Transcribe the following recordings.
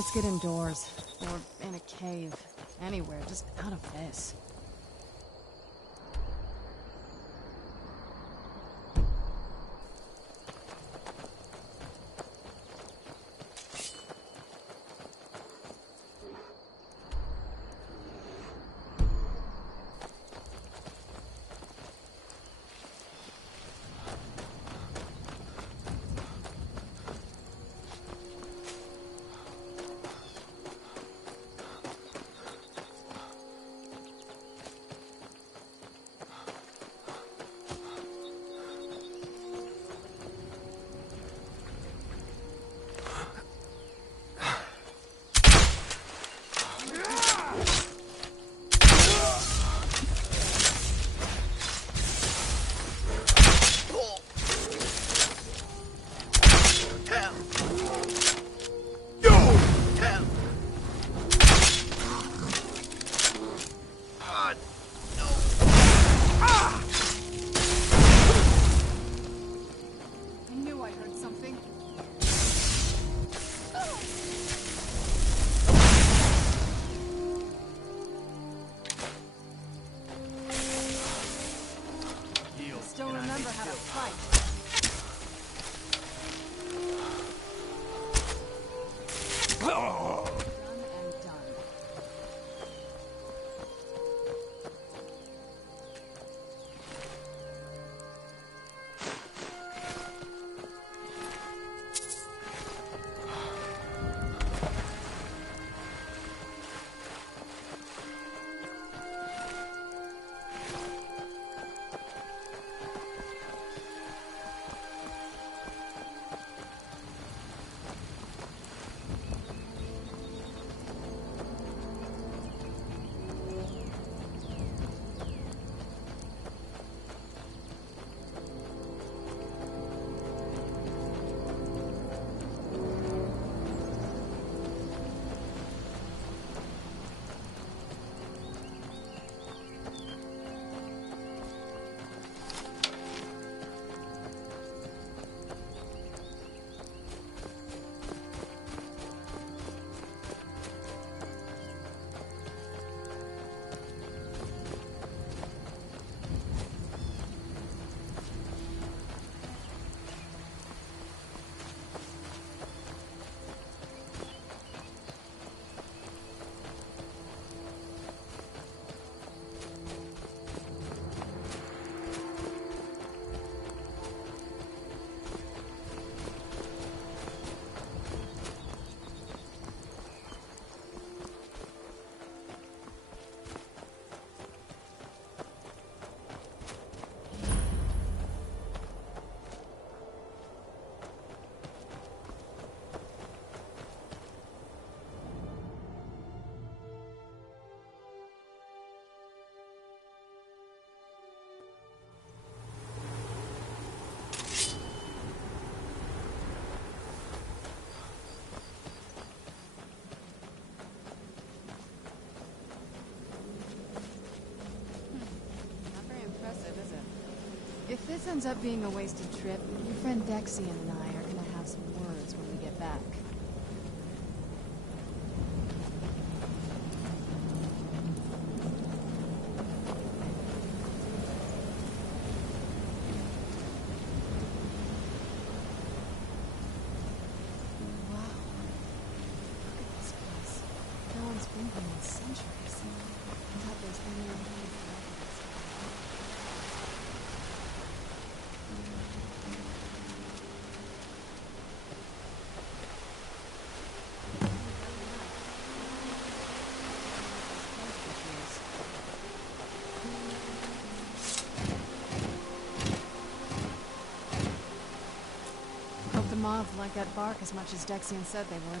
Let's get indoors. Or in a cave. Anywhere, just out of this. If this ends up being a wasted trip, your friend Dexian and I are gonna have some words when we get back. Wow. Look at this place. No one's been here in centuries. I thought there's only one way to the moth like that bark as much as Dexian said they would.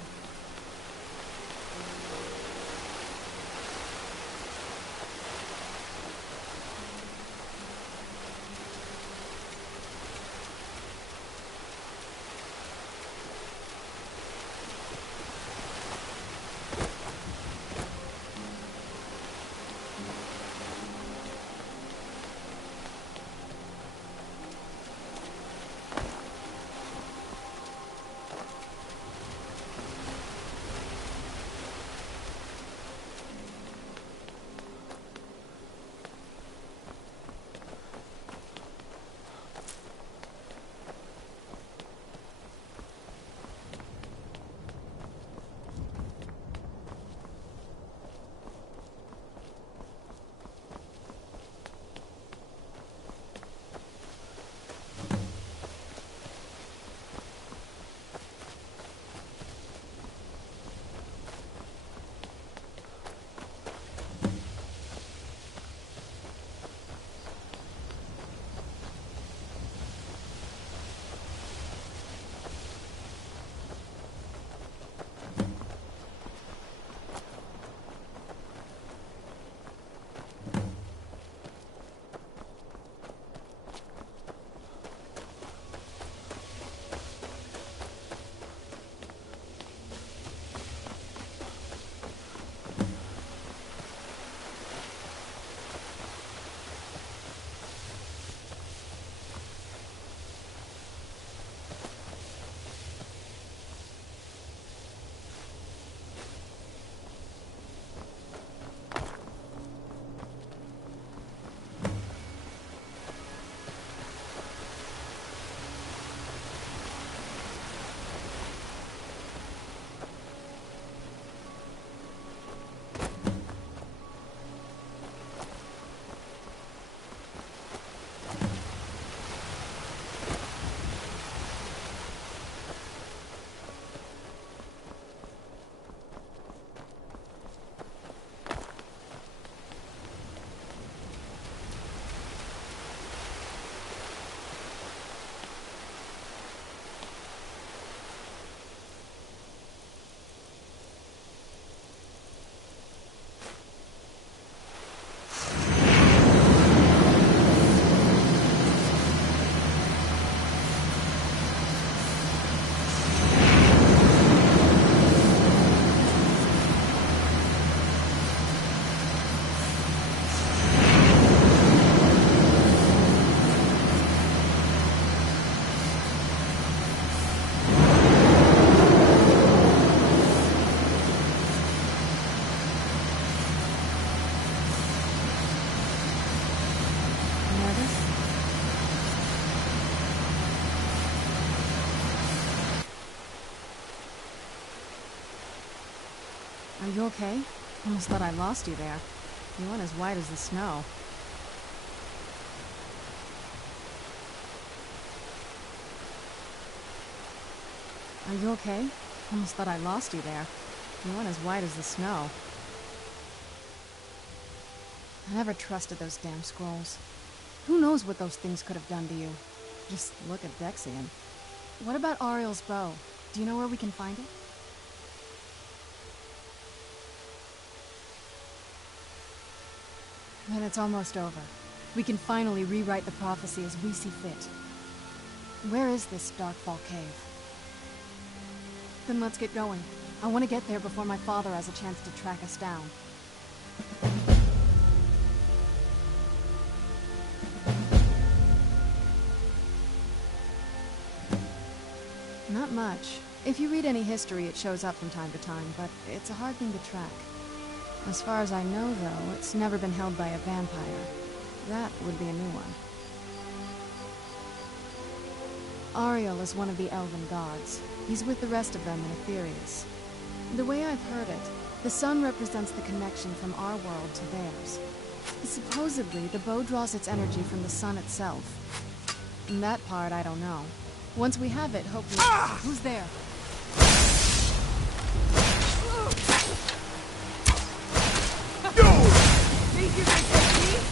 Are you okay? Almost thought I lost you there. You went as white as the snow. Are you okay? Almost thought I lost you there. You went as white as the snow. I never trusted those damn scrolls. Who knows what those things could have done to you? Just look at Dexian. What about Ariel's bow? Do you know where we can find it? Then it's almost over. We can finally rewrite the prophecy as we see fit. Where is this Darkfall cave? Then let's get going. I want to get there before my father has a chance to track us down. Not much. If you read any history, it shows up from time to time, but it's a hard thing to track. As far as I know, though, it's never been held by a vampire. That would be a new one. Ariel is one of the elven gods. He's with the rest of them in Aetherius. The way I've heard it, the sun represents the connection from our world to theirs. Supposedly, the bow draws its energy from the sun itself. And that part, I don't know. Once we have it, hopefully... Who's there? Think you can take me?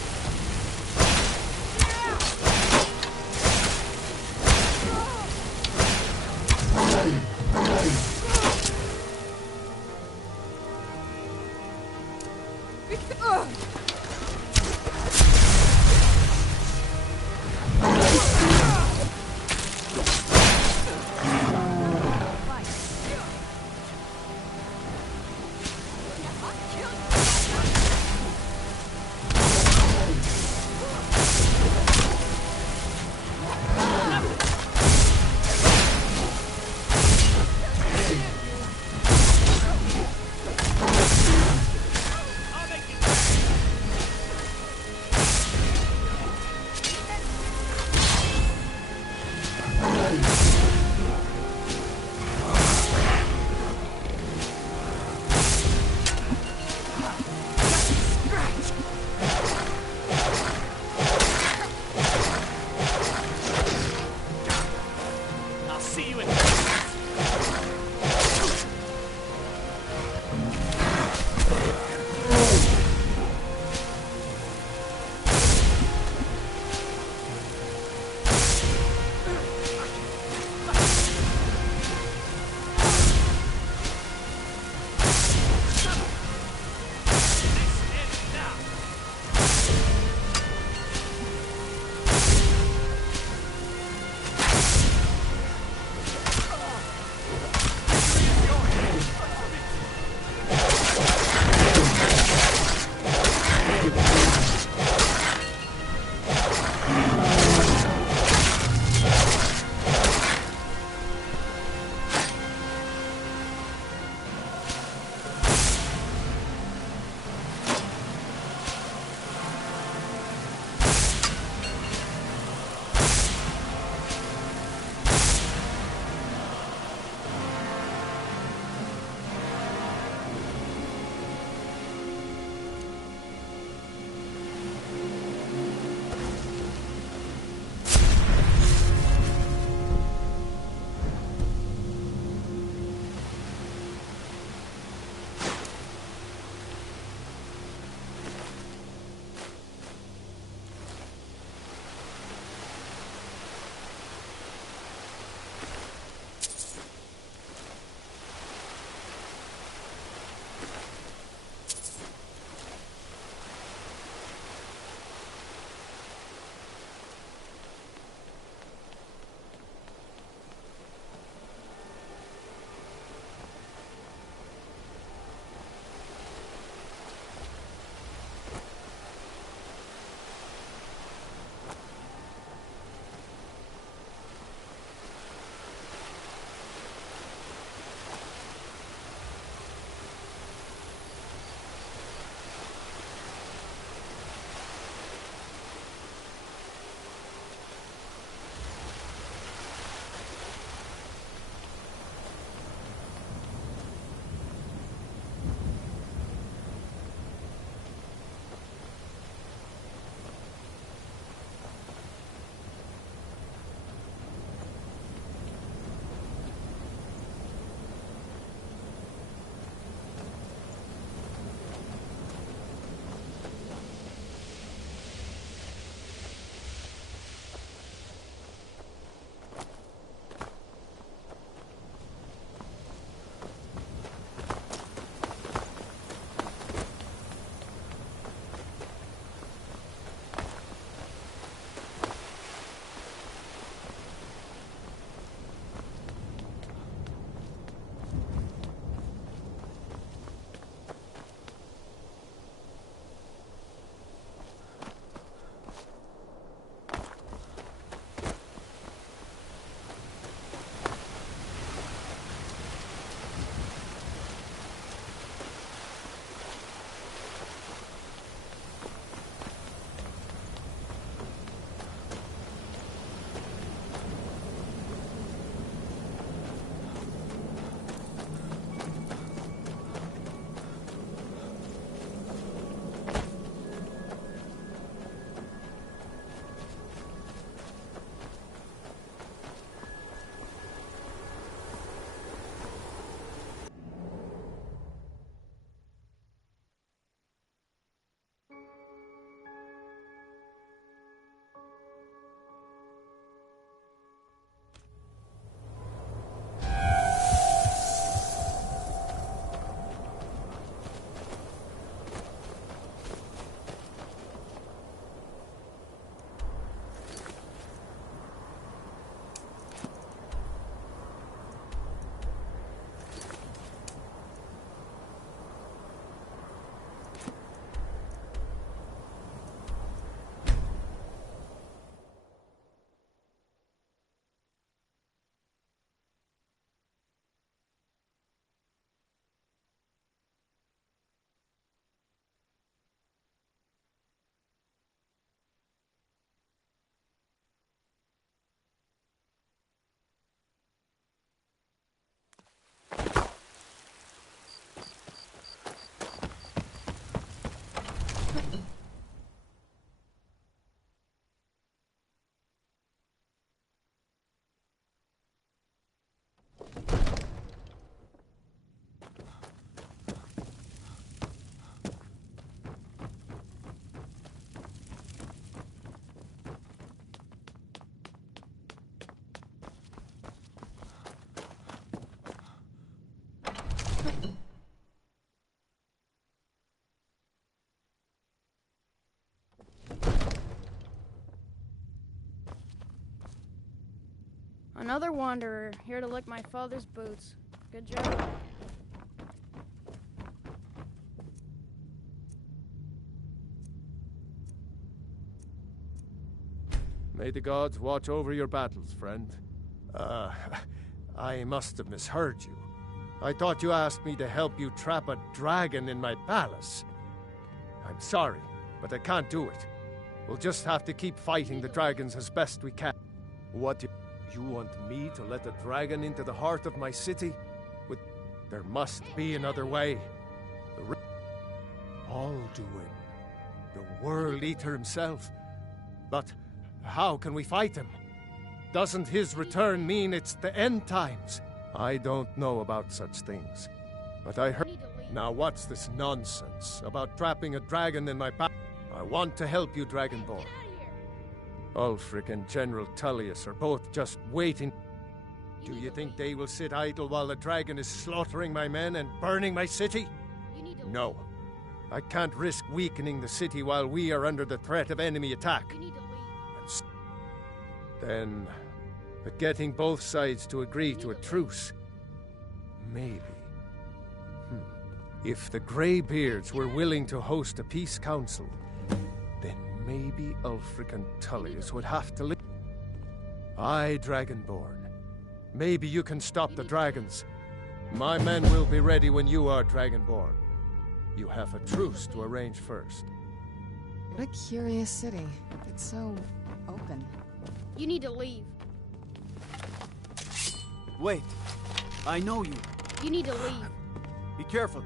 Another wanderer, here to lick my father's boots. Good job. May the gods watch over your battles, friend. I must have misheard you. I thought you asked me to help you trap a dragon in my palace. I'm sorry, but I can't do it. We'll just have to keep fighting the dragons as best we can. What, you want me to let a dragon into the heart of my city? There must be another way. Alduin, the World Eater himself. But how can we fight him? Doesn't his return mean it's the end times? I don't know about such things, but I heard... Now what's this nonsense about trapping a dragon in my back? I want to help you, Dragonborn. Ulfric and General Tullius are both just waiting. Do you think they will sit idle while the dragon is slaughtering my men and burning my city? No. I can't risk weakening the city while we are under the threat of enemy attack. Then, but getting both sides to agree to a truce. Maybe. If the Greybeards were willing to host a peace council, then maybe Ulfric and Tullius would have to live. Aye, Dragonborn. Maybe you can stop the dragons. My men will be ready when you are, Dragonborn. You have a truce to arrange first. What a curious city. It's so open. You need to leave. Wait. I know you. You need to leave. Be careful.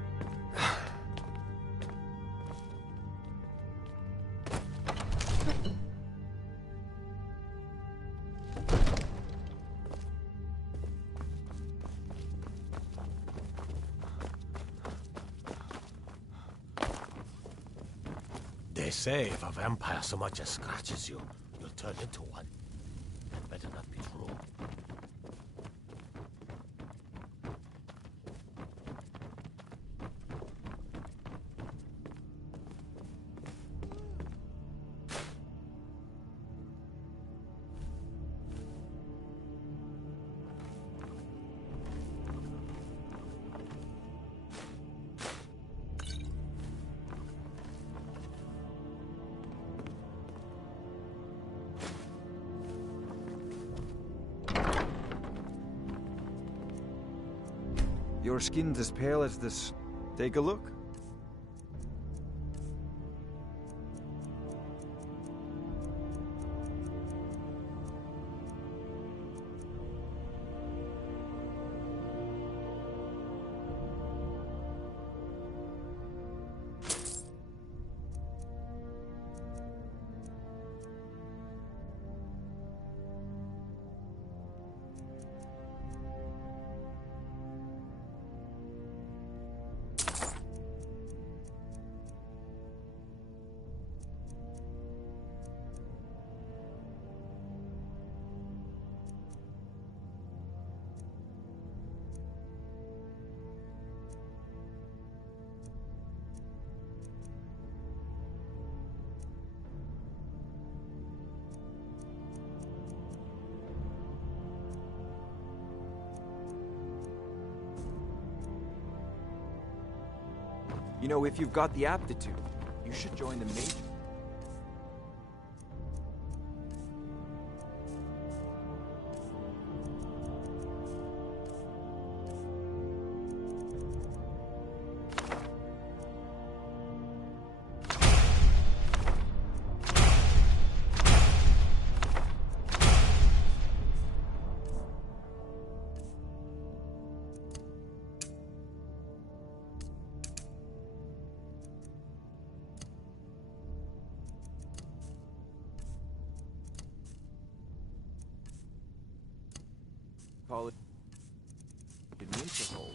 They say if a vampire so much as scratches you, you'll turn into one. That better not be true. Your skin's as pale as this. Take a look. You know, if you've got the aptitude, you should join the Major. Call it winter hold.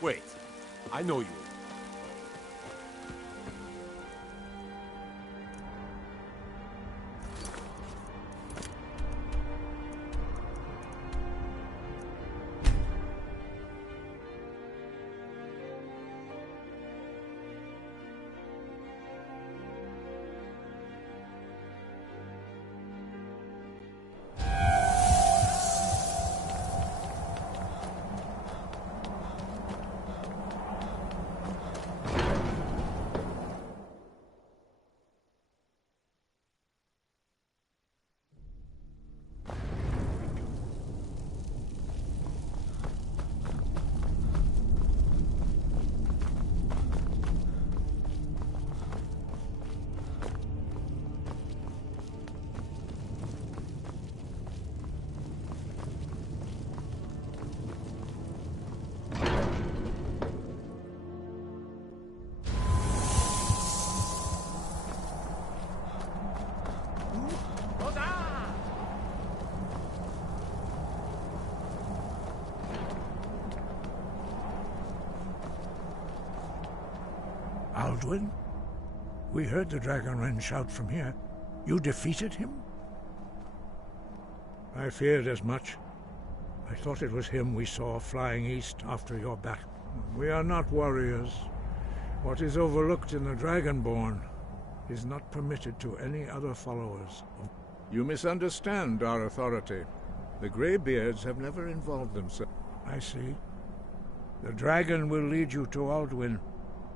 Wait, I know you. Alduin? We heard the Dragonren shout from here. You defeated him? I feared as much. I thought it was him we saw flying east after your battle. We are not warriors. What is overlooked in the Dragonborn is not permitted to any other followers. You misunderstand our authority. The Greybeards have never involved themselves. I see. The dragon will lead you to Alduin,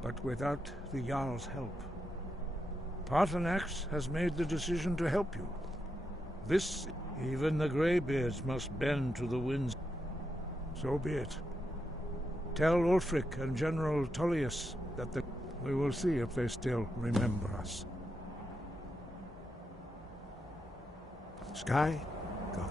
but without the Jarl's help. Paarthurnax has made the decision to help you. This, even the Greybeards must bend to the winds. So be it. Tell Ulfric and General Tullius that we will see if they still remember us. Sky, go.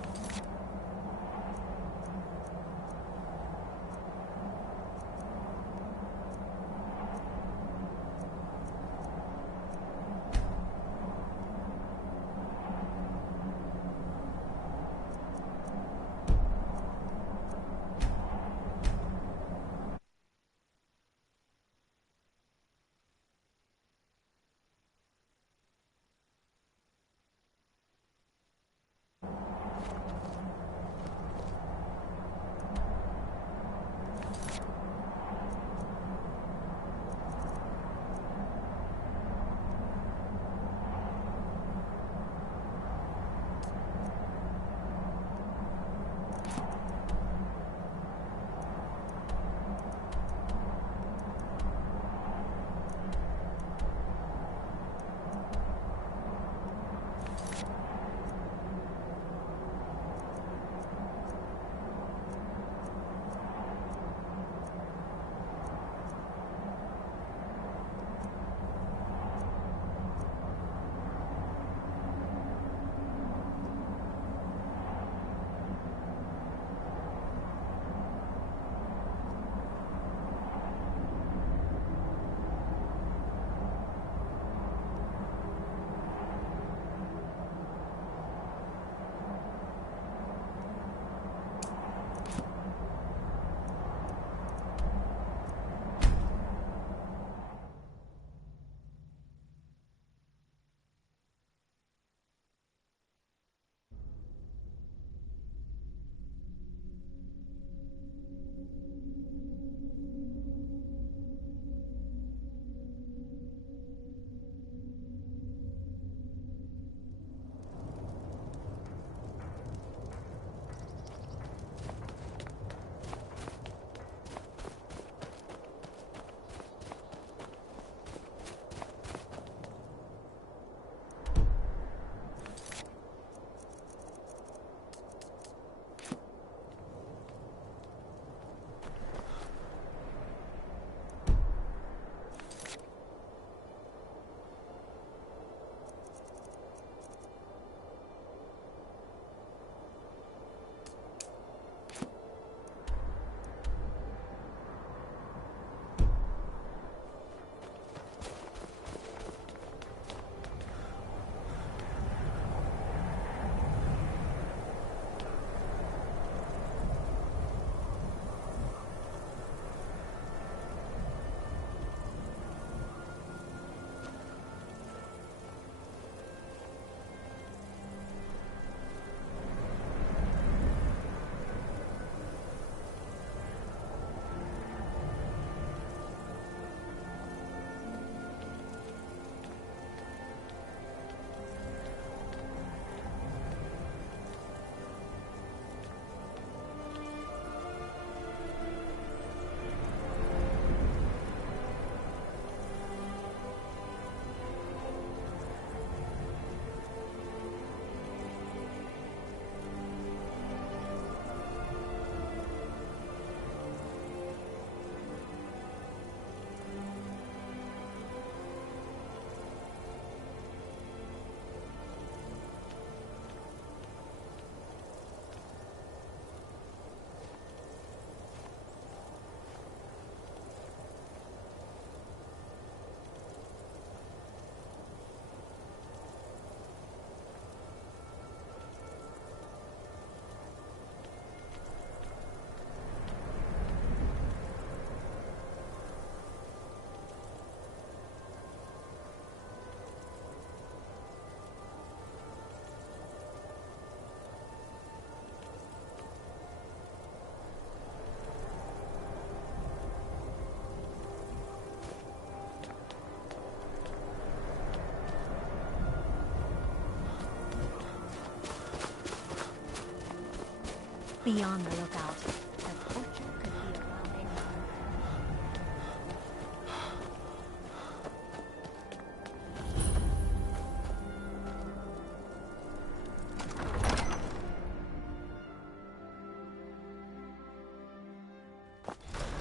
Be on the lookout. The poacher could be around anyone.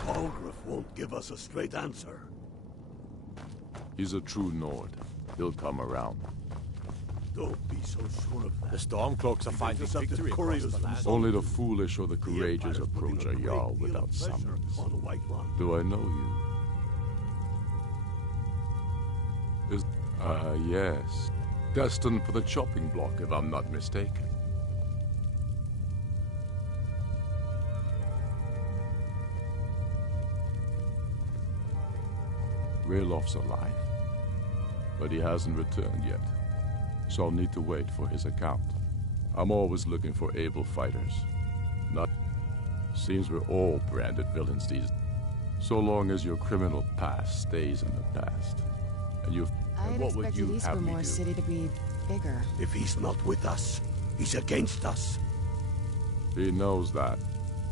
Algrif won't give us a straight answer. He's a true Nord. He'll come around. Don't be so sure of that. The Stormcloaks are finding victory across the land. Only the foolish or the courageous approach a Jarl without summons. On the White Run. Do I know you? Yes. Destined for the chopping block, if I'm not mistaken. Railof's alive, but he hasn't returned yet, so I'll need to wait for his account. I'm always looking for able fighters. Seems we're all branded villains these days. So long as your criminal past stays in the past. And I'd what would expected you East have me Grimore do? City to be bigger. If he's not with us, he's against us. He knows that.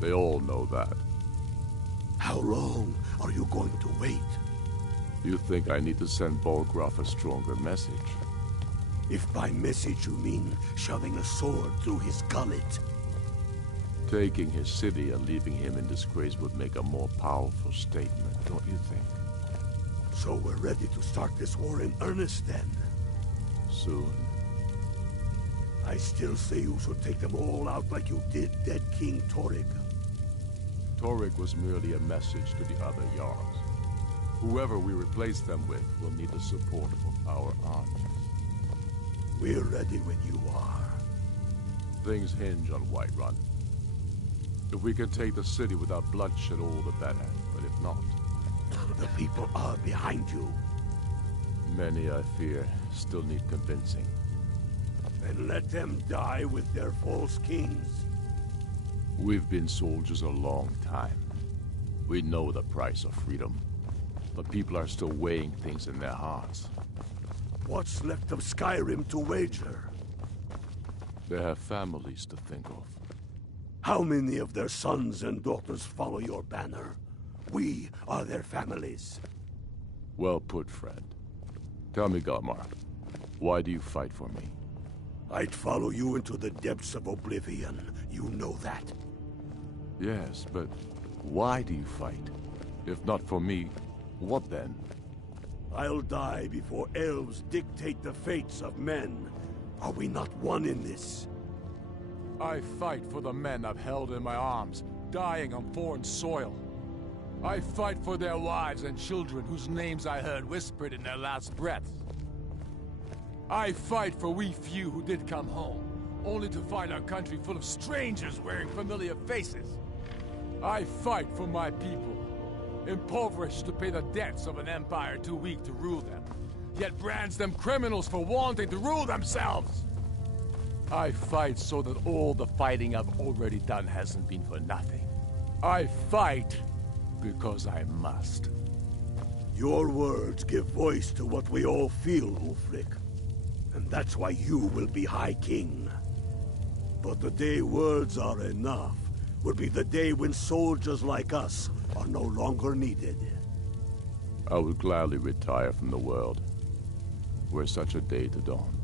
They all know that. How long are you going to wait? You think I need to send Bolgraf a stronger message? If by message you mean shoving a sword through his gullet. Taking his city and leaving him in disgrace would make a more powerful statement, don't you think? So we're ready to start this war in earnest then? Soon. I still say you should take them all out like you did dead King Torrig. Torrig was merely a message to the other Jarls. Whoever we replace them with will need the support of our armies. We're ready when you are. Things hinge on Whiterun. If we can take the city without bloodshed, all the better. But if not... The people are behind you. Many, I fear, still need convincing. Then let them die with their false kings. We've been soldiers a long time. We know the price of freedom. But people are still weighing things in their hearts. What's left of Skyrim to wager? They have families to think of. How many of their sons and daughters follow your banner? We are their families. Well put, friend. Tell me, Garmar, why do you fight for me? I'd follow you into the depths of oblivion. You know that. Yes, but why do you fight? If not for me, what then? I'll die before elves dictate the fates of men. Are we not one in this? I fight for the men I've held in my arms, dying on foreign soil. I fight for their wives and children whose names I heard whispered in their last breaths. I fight for we few who did come home, only to find our country full of strangers wearing familiar faces. I fight for my people, impoverished to pay the debts of an empire too weak to rule them, yet brands them criminals for wanting to rule themselves. I fight so that all the fighting I've already done hasn't been for nothing. I fight because I must. Your words give voice to what we all feel, Ulfric. And that's why you will be High King. But the day words are enough will be the day when soldiers like us are no longer needed. I would gladly retire from the world, were such a day to dawn.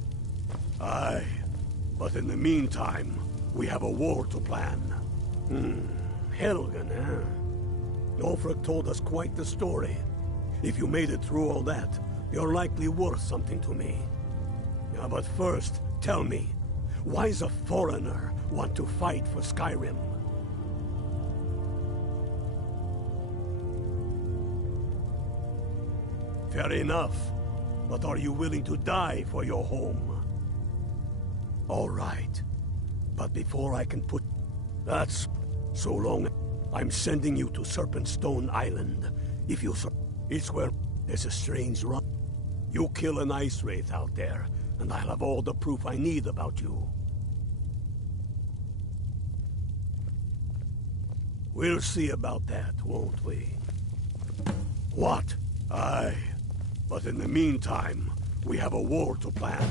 Aye, but in the meantime, we have a war to plan. Helgen, eh? Ulfric told us quite the story. If you made it through all that, you're likely worth something to me. Yeah, but first, tell me, why does a foreigner want to fight for Skyrim? Fair enough, but are you willing to die for your home? All right, but before I can put... That's so long. I'm sending you to Serpentstone Island. If you... It's where there's a strange run. You kill an ice wraith out there, and I'll have all the proof I need about you. We'll see about that, won't we? What? Aye. But in the meantime, we have a war to plan.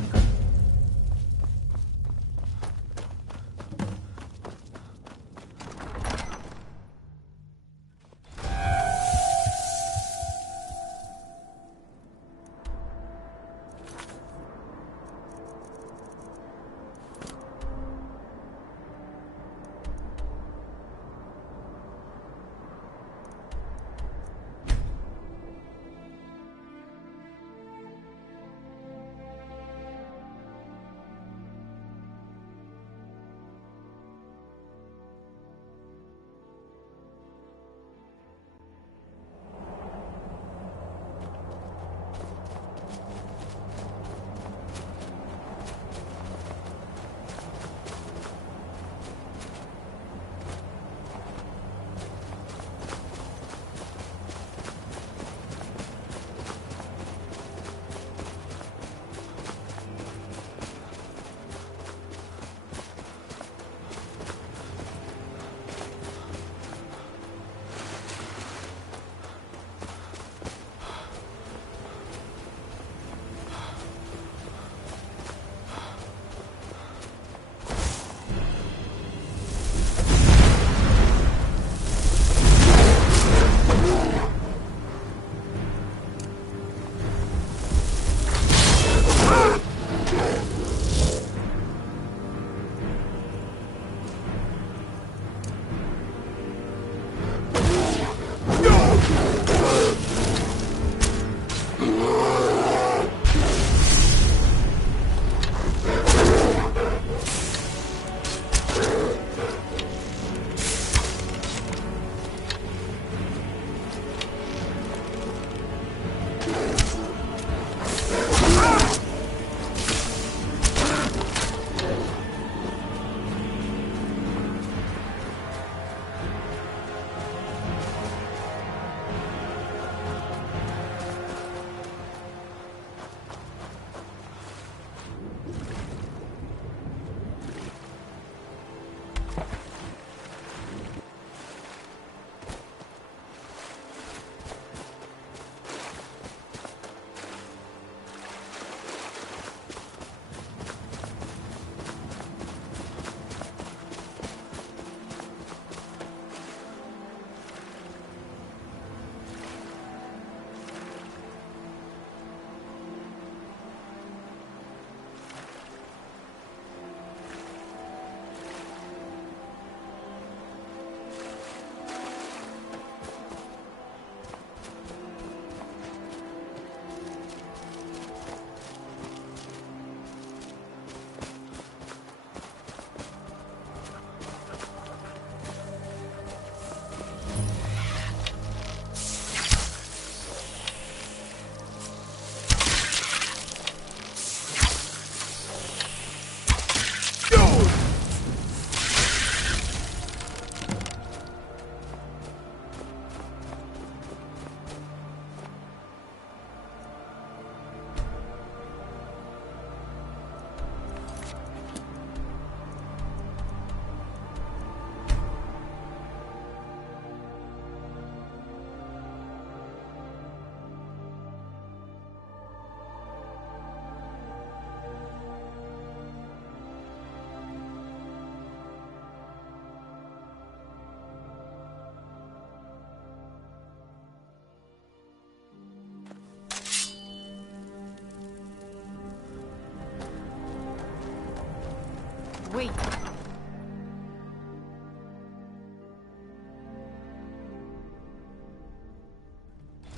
Wait.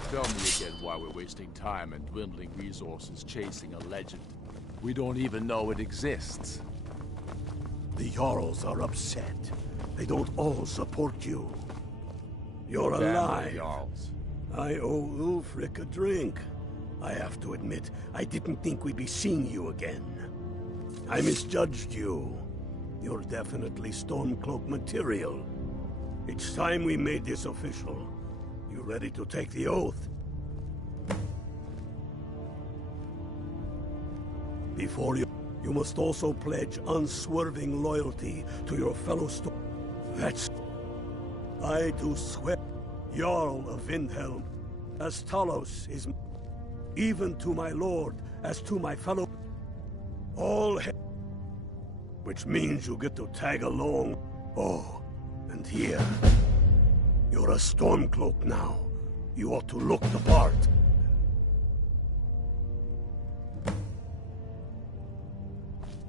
Tell me again why we're wasting time and dwindling resources chasing a legend. We don't even know it exists. The Jarls are upset. They don't all support you. You're Damn the alive. Jarls. I owe Ulfric a drink. I have to admit, I didn't think we'd be seeing you again. I misjudged you. You're definitely Stormcloak material. It's time we made this official. You ready to take the oath? Before you must also pledge unswerving loyalty to your fellow That's... I do swear, Jarl of Windhelm, as Talos is... even to my lord, as to my fellow... all which means you get to tag along. Oh, and here... you're a Stormcloak now. You ought to look the part.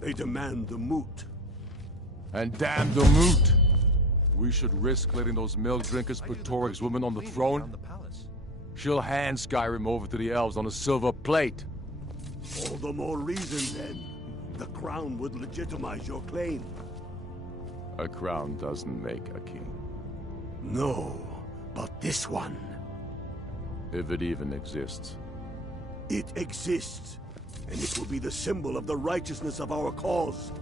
They demand the moot. And damn the moot! We should risk letting those milk drinkers put Toryg's woman on the throne? She'll hand Skyrim over to the elves on a silver plate. All the more reason, then. The crown would legitimize your claim. A crown doesn't make a king. No, but this one. If it even exists. It exists, and it will be the symbol of the righteousness of our cause.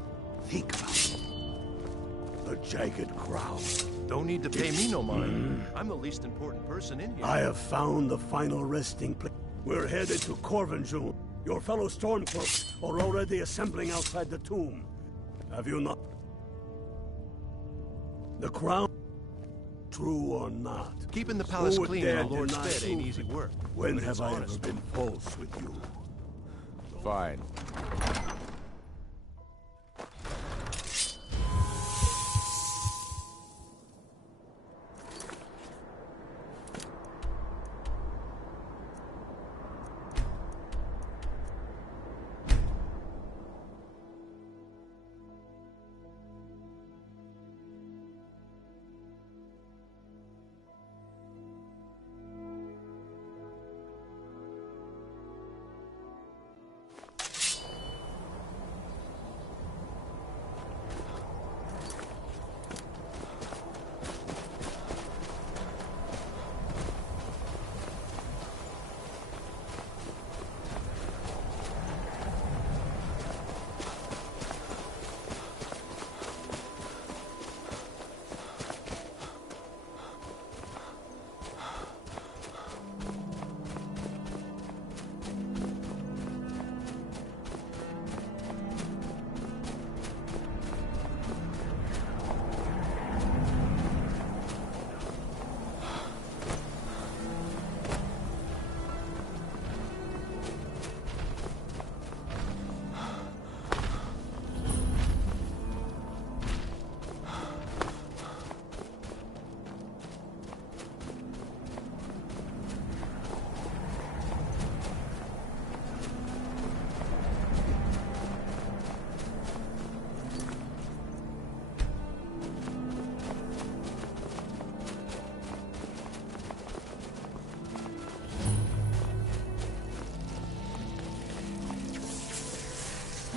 Think about it. The jagged crown. Don't need to pay me no mind. I'm the least important person in here. I have found the final resting place. We're headed to Corvinjul. Your fellow Stormcloaks are already assembling outside the tomb. Have you not? The crown, true or not? Keeping the palace would clean dare in the Lord's deny bed ain't Ulfric? easy work. When But have it's I ever honest. been false with you? Fine.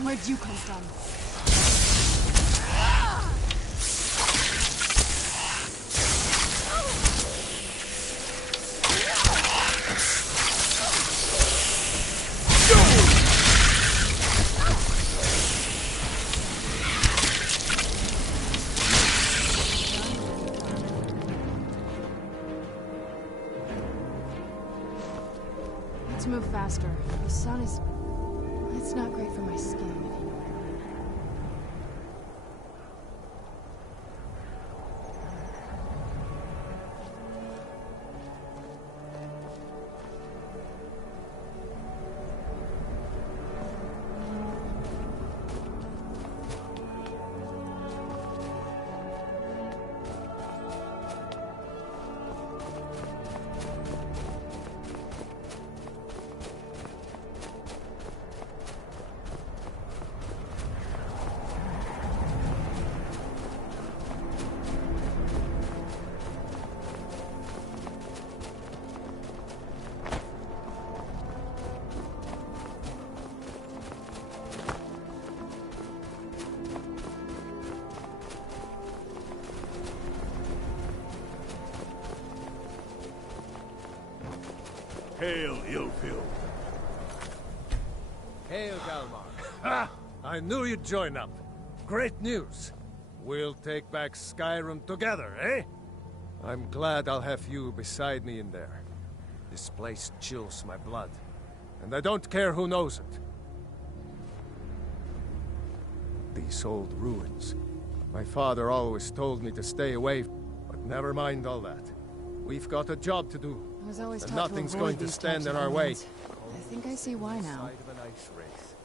Where'd you come from? Let's move faster. The sun is... It's not great for my skin, if you know what I mean. Hail, Ilfil. Hail, Galmar. Ah! I knew you'd join up. Great news. We'll take back Skyrim together, eh? I'm glad I'll have you beside me in there. This place chills my blood. And I don't care who knows it. These old ruins. My father always told me to stay away, but never mind all that. We've got a job to do. I was always And taught nothing's to going avoid to these stand types in of our way. ruins. I think I see why now. Side of an ice wraith.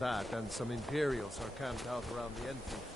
That and some Imperials are camped out around the entrance.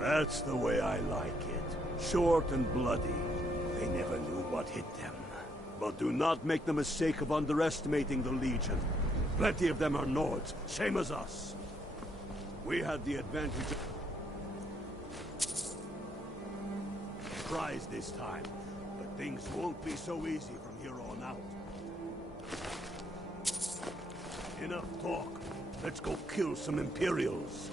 That's the way I like it. Short and bloody. They never knew what hit them. But do not make the mistake of underestimating the Legion. Plenty of them are Nords, same as us. We had the advantage of prize this time, but things won't be so easy from here on out. Enough talk. Let's go kill some Imperials.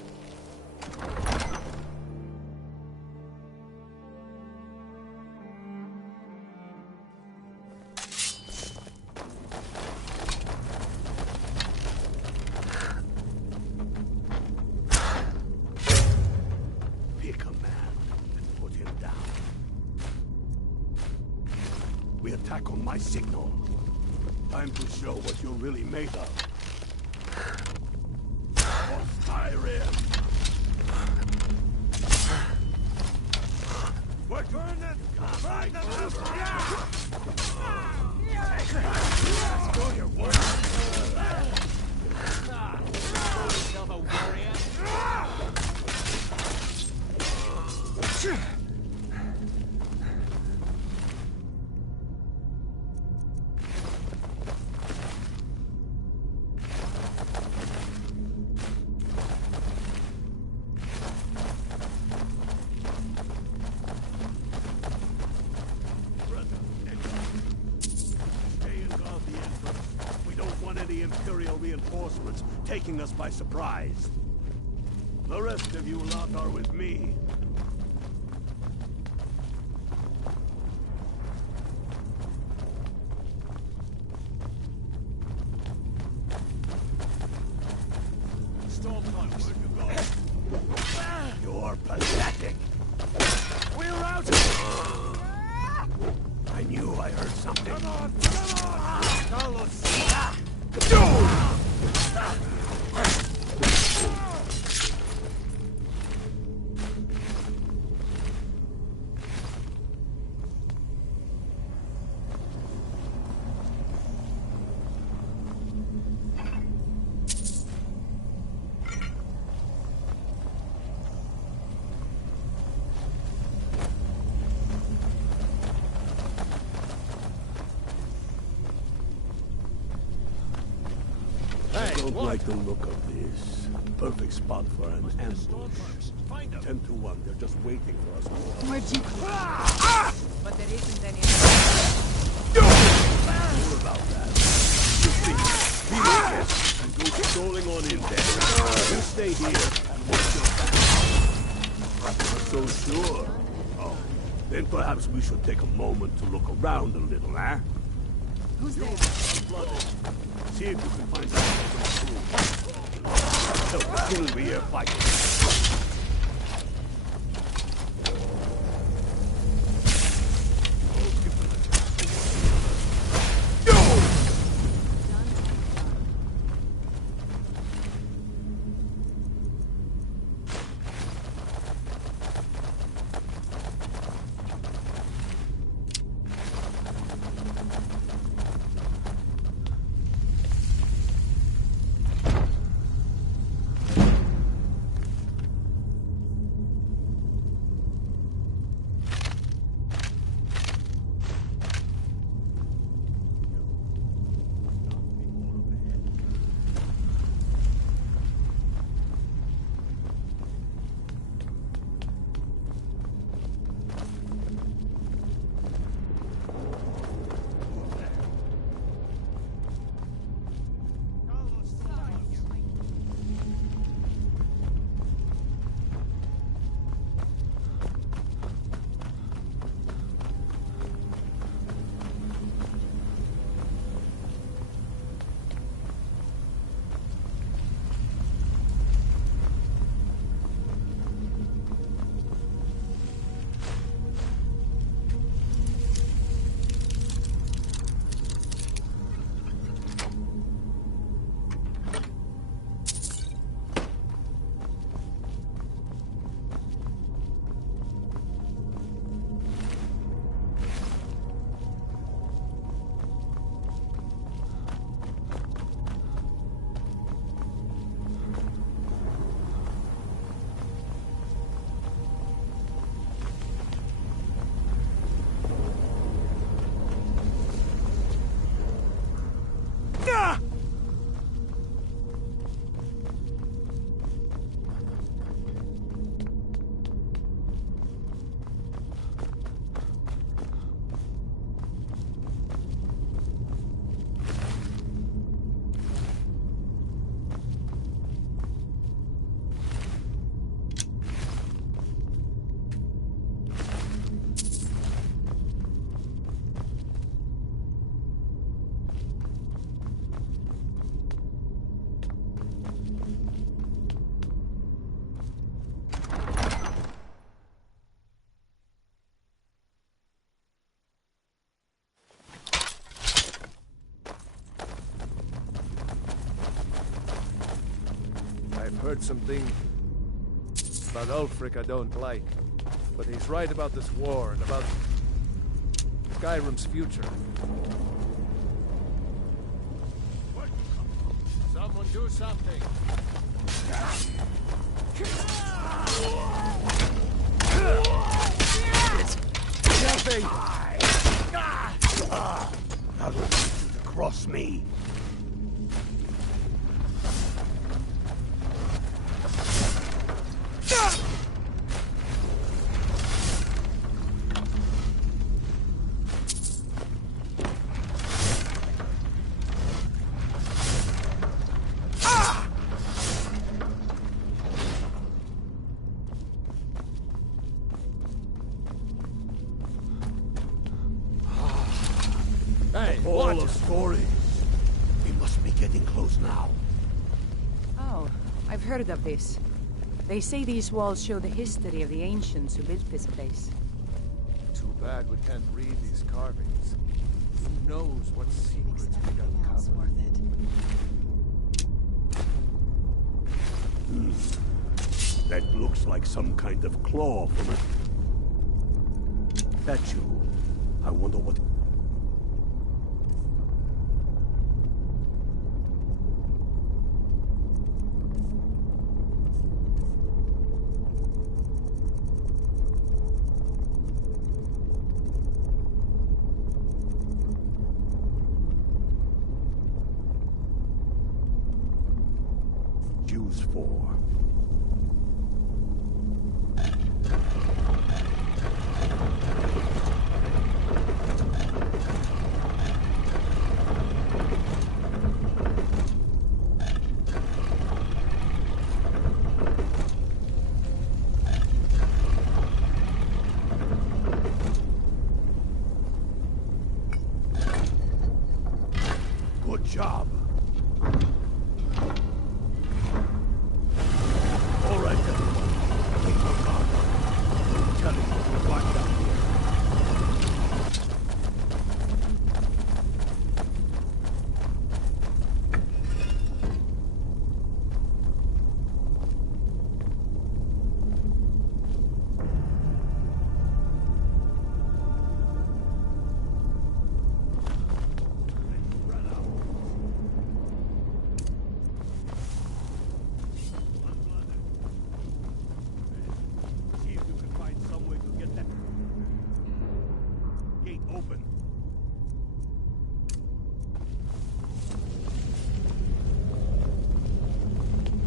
We attack on my signal. Time to show what you're really made of. For Skyrim! We're burning them! Burn them Let's go, your warrior! Yourself a warrior? reinforcements taking us by surprise. The rest of you lot are with me. You're pathetic. We're out! I knew I heard something. Come on! Carlos! I don't like the look of this. Perfect spot for an ambush. 10 to 1, they're just waiting for us. Where'd you... But there isn't any. More about that. You see, be with us and go strolling on in there. You stay here and watch your back. Not so sure. Oh, then perhaps we should take a moment to look around a little, eh? Who's there? Blooded. See if you can find out some food. Help us kill we here fighting. I've heard something about Ulfric I don't like. But he's right about this war and about Skyrim's future. Someone do something! Nothing! How do you cross me? full of stories. We must be getting close now. Oh, I've heard of this. They say these walls show the history of the ancients who built this place. Too bad we can't read these carvings. Who knows what secrets we uncover? Worth it. That looks like some kind of claw from a statue. I wonder what... Jews for. Good job. All right, everyone. Keep your guard. Tell him what we'll find down open.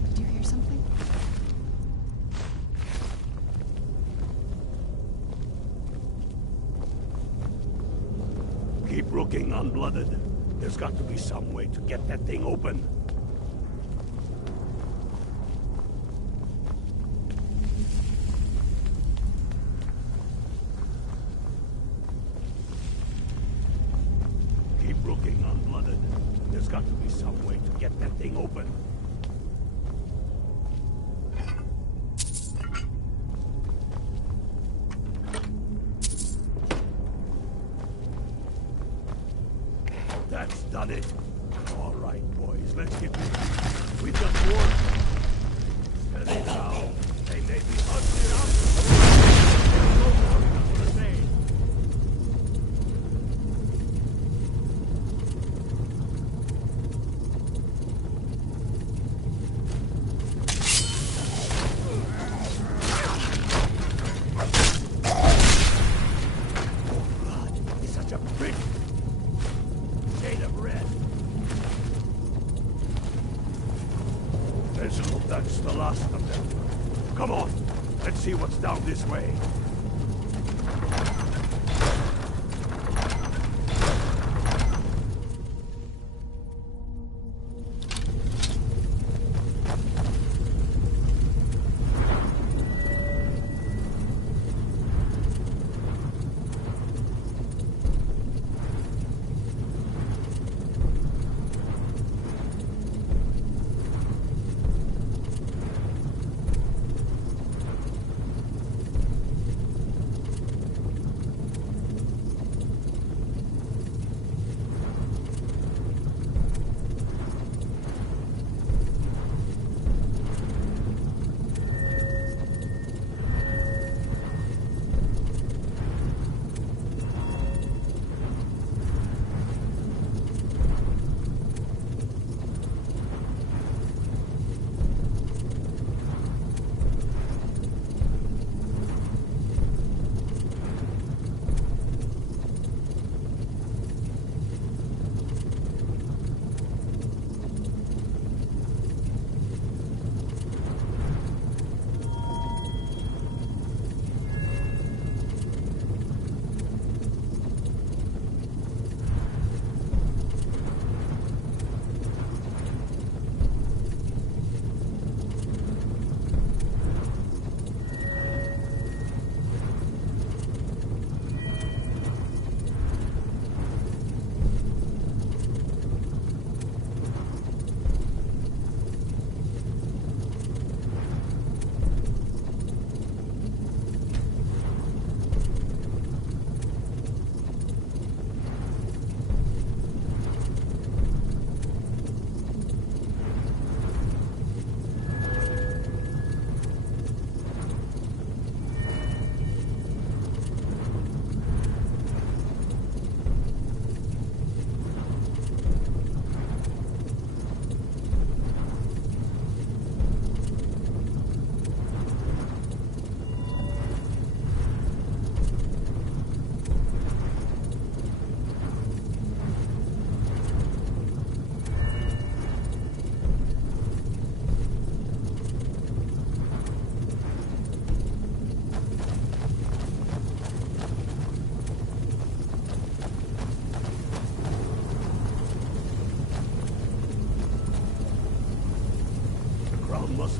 Did you hear something? Keep looking, Unblooded. There's got to be some way to get that thing open. Keep looking, Unblooded. There's got to be some way to get that thing open. That's done it. All right, boys, let's get moving. We've got more. Steady now. They may be hunting up. Go for it, that's what I say. Blood is such a pretty shade of red. Let's hope that's the last of them. Come on, let's see what's down this way.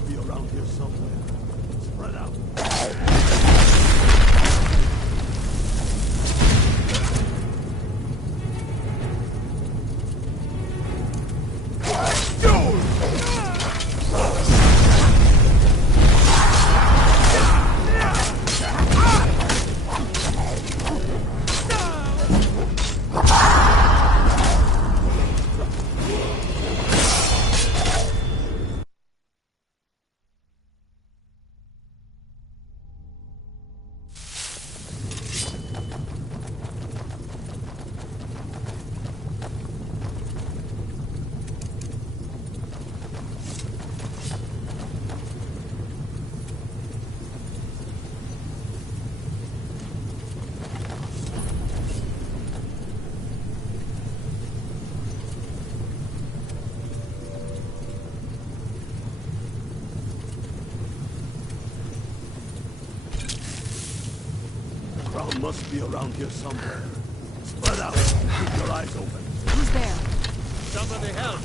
be around here somewhere. Spread out. Must be around here somewhere. Spread out. Keep your eyes open. Who's there? Somebody help!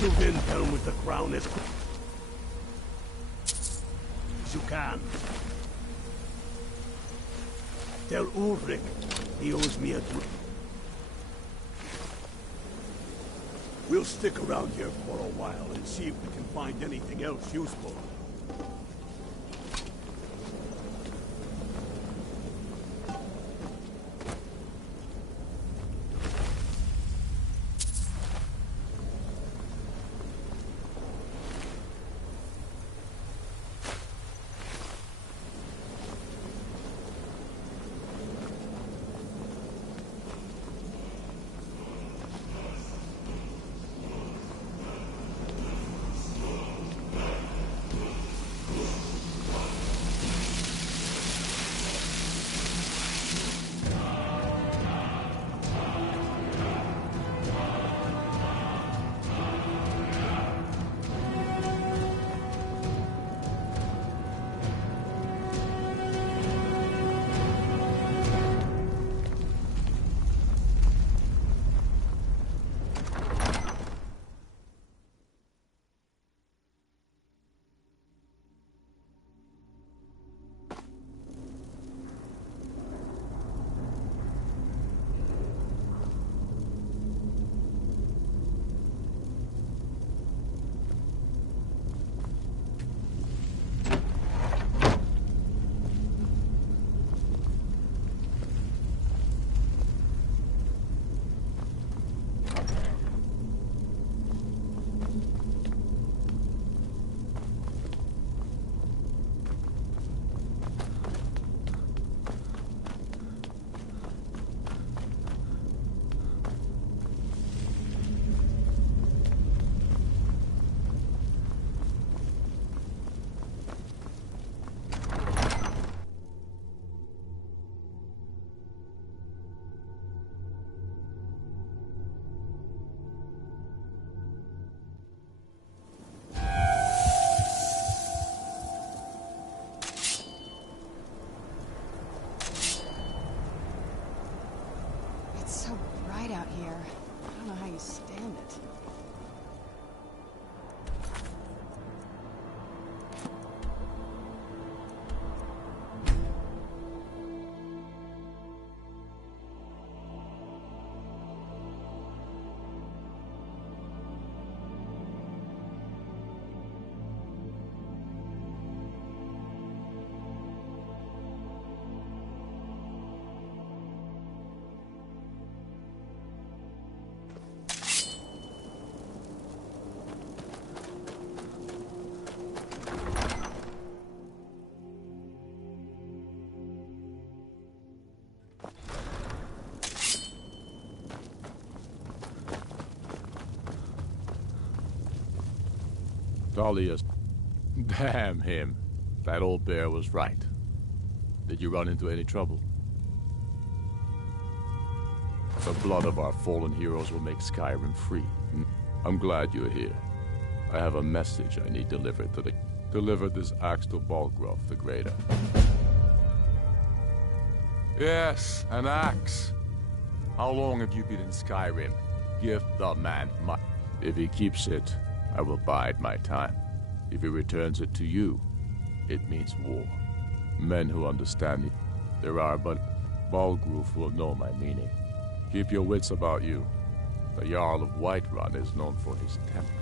To Windhelm with the crown as you can. Tell Ulrich he owes me a drink. We'll stick around here for a while and see if we can find anything else useful. Tullius. Damn him. That old bear was right. Did you run into any trouble? The blood of our fallen heroes will make Skyrim free. I'm glad you're here. I have a message I need delivered to the... Deliver this axe to Balgrove the Greater. Yes, an axe. How long have you been in Skyrim? Give the man my... If he keeps it, I will bide my time. If he returns it to you, it means war. Men who understand me, there are, but Balgrove will know my meaning. Keep your wits about you. The Jarl of Whiterun is known for his temper.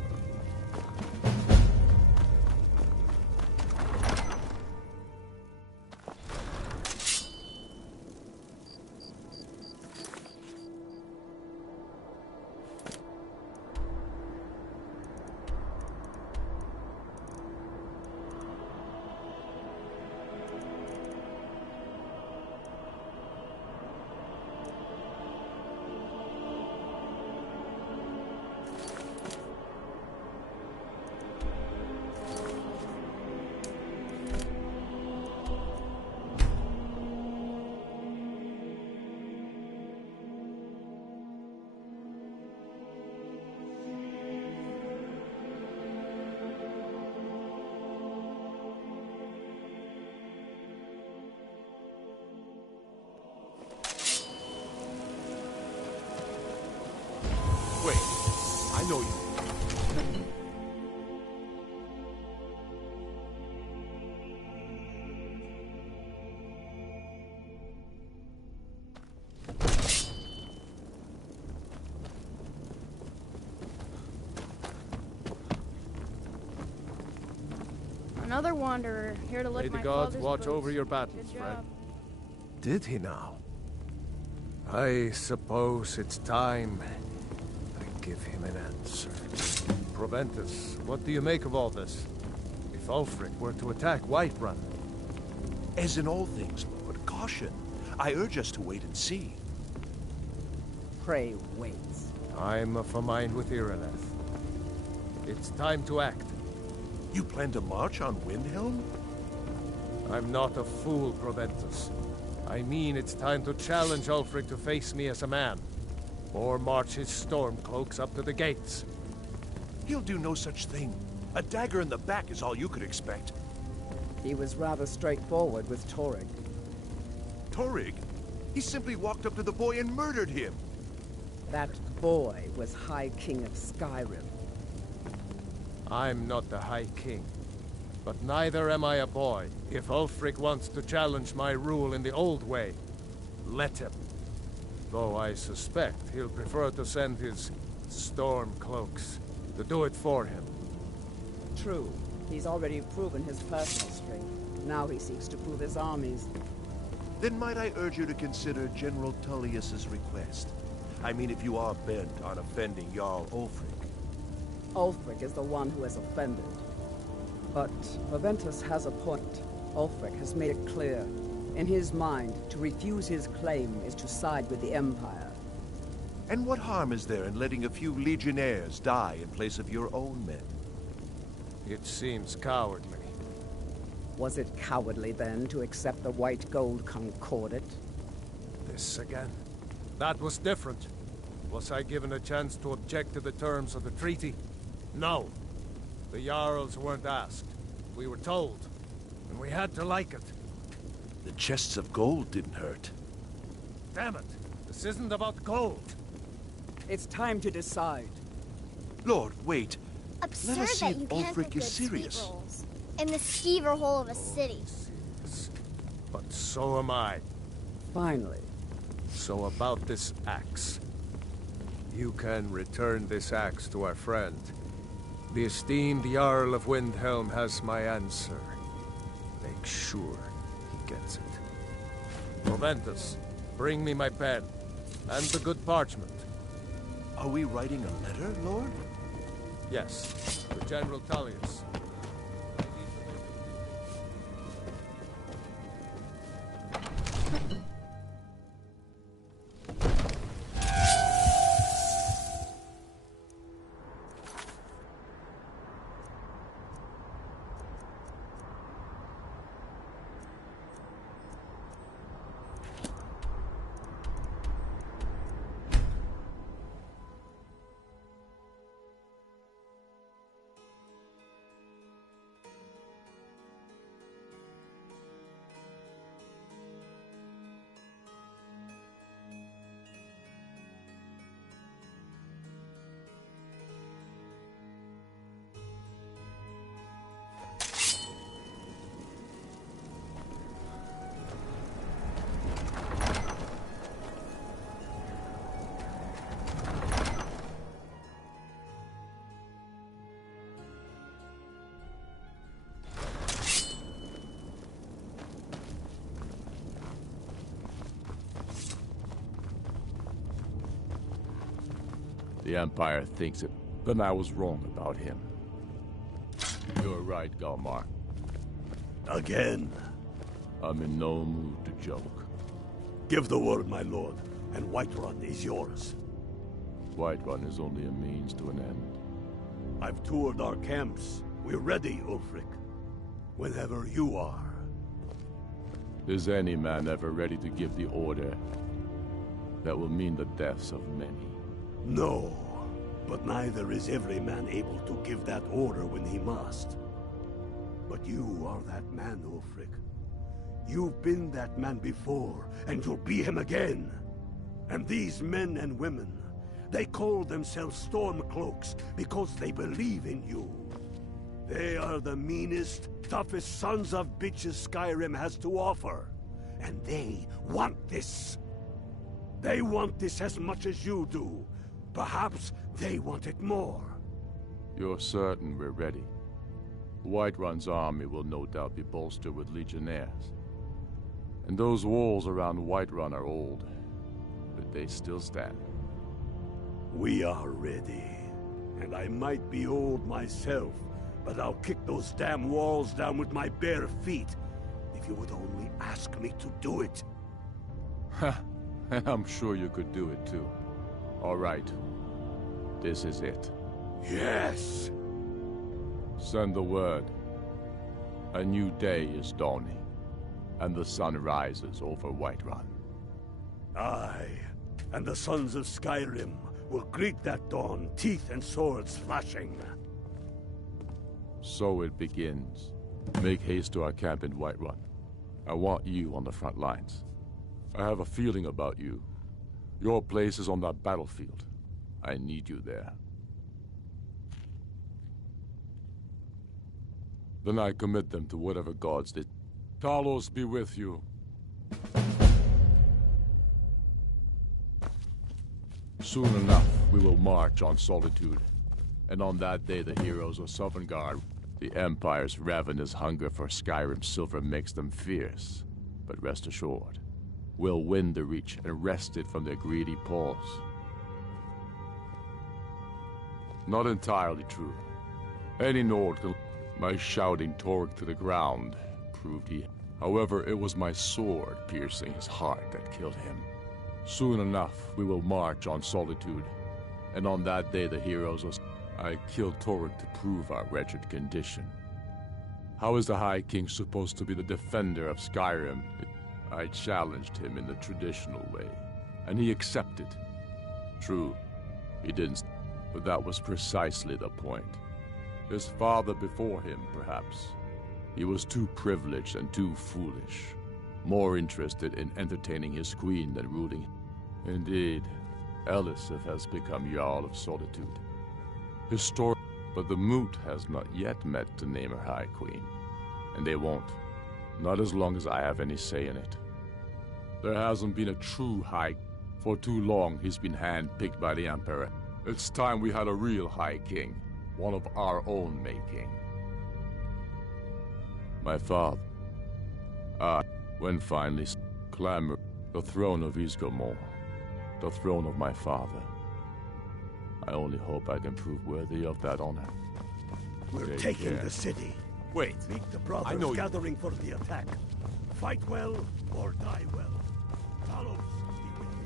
Wait, I know you. Another wanderer, here to lick May the my gods father's watch boots. over your battles, Good friend. job. Did he now? I suppose it's time I give him an answer. Proventus, what do you make of all this? If Ulfric were to attack Whiterun? As in all things, Lord, caution. I urge us to wait and see. Pray wait. I'm of a mind with Irileth. It's time to act. You plan to march on Windhelm? I'm not a fool, Proventus. I mean it's time to challenge Ulfric to face me as a man. Or march his stormcloaks up to the gates. He'll do no such thing. A dagger in the back is all you could expect. He was rather straightforward with Torrig. Torrig? He simply walked up to the boy and murdered him. That boy was High King of Skyrim. I'm not the High King. But neither am I a boy. If Ulfric wants to challenge my rule in the old way, let him. Though I suspect he'll prefer to send his stormcloaks to do it for him. True. He's already proven his personal strength. Now he seeks to prove his armies. Then might I urge you to consider General Tullius's request? I mean, if you are bent on offending Jarl Ulfric. Ulfric is the one who has offended. But Proventus has a point. Ulfric has made it clear. In his mind, to refuse his claim is to side with the Empire. And what harm is there in letting a few legionnaires die in place of your own men? It seems cowardly. Was it cowardly, then, to accept the white gold concordat? This again? That was different. Was I given a chance to object to the terms of the treaty? No. The Jarls weren't asked. We were told. And we had to like it. The chests of gold didn't hurt. Damn it! This isn't about gold! It's time to decide. Lord, wait. Absurd Let us see that if you can't Ulfric cook is good serious. sweet rolls in the skeever hole of a city. Serious. But so am I. Finally. So about this axe. You can return this axe to our friend. The esteemed Jarl of Windhelm has my answer. Make sure he gets it. Proventus, bring me my pen. And the good parchment. Are we writing a letter, Lord? Yes, to General Tullius. The Empire thinks it. Then I was wrong about him. You're right, Galmar. Again. I'm in no mood to joke. Give the word, my lord, and Whiterun is yours. Whiterun is only a means to an end. I've toured our camps. We're ready, Ulfric. Whenever you are. Is any man ever ready to give the order that will mean the deaths of many? No, but neither is every man able to give that order when he must. But you are that man, Ulfric. You've been that man before, and you'll be him again. And these men and women, they call themselves Stormcloaks because they believe in you. They are the meanest, toughest sons of bitches Skyrim has to offer. And they want this. They want this as much as you do. Perhaps they want it more. You're certain we're ready? Whiterun's army will no doubt be bolstered with legionnaires. And those walls around Whiterun are old, but they still stand. We are ready. And I might be old myself, but I'll kick those damn walls down with my bare feet, if you would only ask me to do it. Ha! And I'm sure you could do it too. All right. This is it. Yes! Send the word. A new day is dawning, and the sun rises over Whiterun. Aye, and the sons of Skyrim will greet that dawn, teeth and swords flashing. So it begins. Make haste to our camp in Whiterun. I want you on the front lines. I have a feeling about you. Your place is on that battlefield. I need you there. Then I commit them to whatever gods they... Talos be with you. Soon enough, we will march on Solitude. And on that day, the heroes of Sovngarde, the Empire's ravenous hunger for Skyrim silver makes them fierce. But rest assured, we'll win the Reach and wrest it from their greedy paws. Not entirely true. Any Nord can... My shouting Torg to the ground proved he... However, it was my sword piercing his heart that killed him. Soon enough, we will march on Solitude. And on that day, the heroes will... I killed Torg to prove our wretched condition. How is the High King supposed to be the defender of Skyrim? I challenged him in the traditional way, and he accepted. True, he didn't... But that was precisely the point. His father before him, perhaps. He was too privileged and too foolish. More interested in entertaining his queen than ruling. Indeed, Elisif has become Jarl of Solitude. But the Moot has not yet met to name her High Queen. And they won't. Not as long as I have any say in it. There hasn't been a true High... For too long, he's been hand-picked by the Emperor. It's time we had a real High King. One of our own making. My father. When finally clamor the throne of Isgomor, the throne of my father. I only hope I can prove worthy of that honor. We're taking the city. Wait, Meet the brothers I know you. gathering for the attack. Fight well or die well. Talos be with you.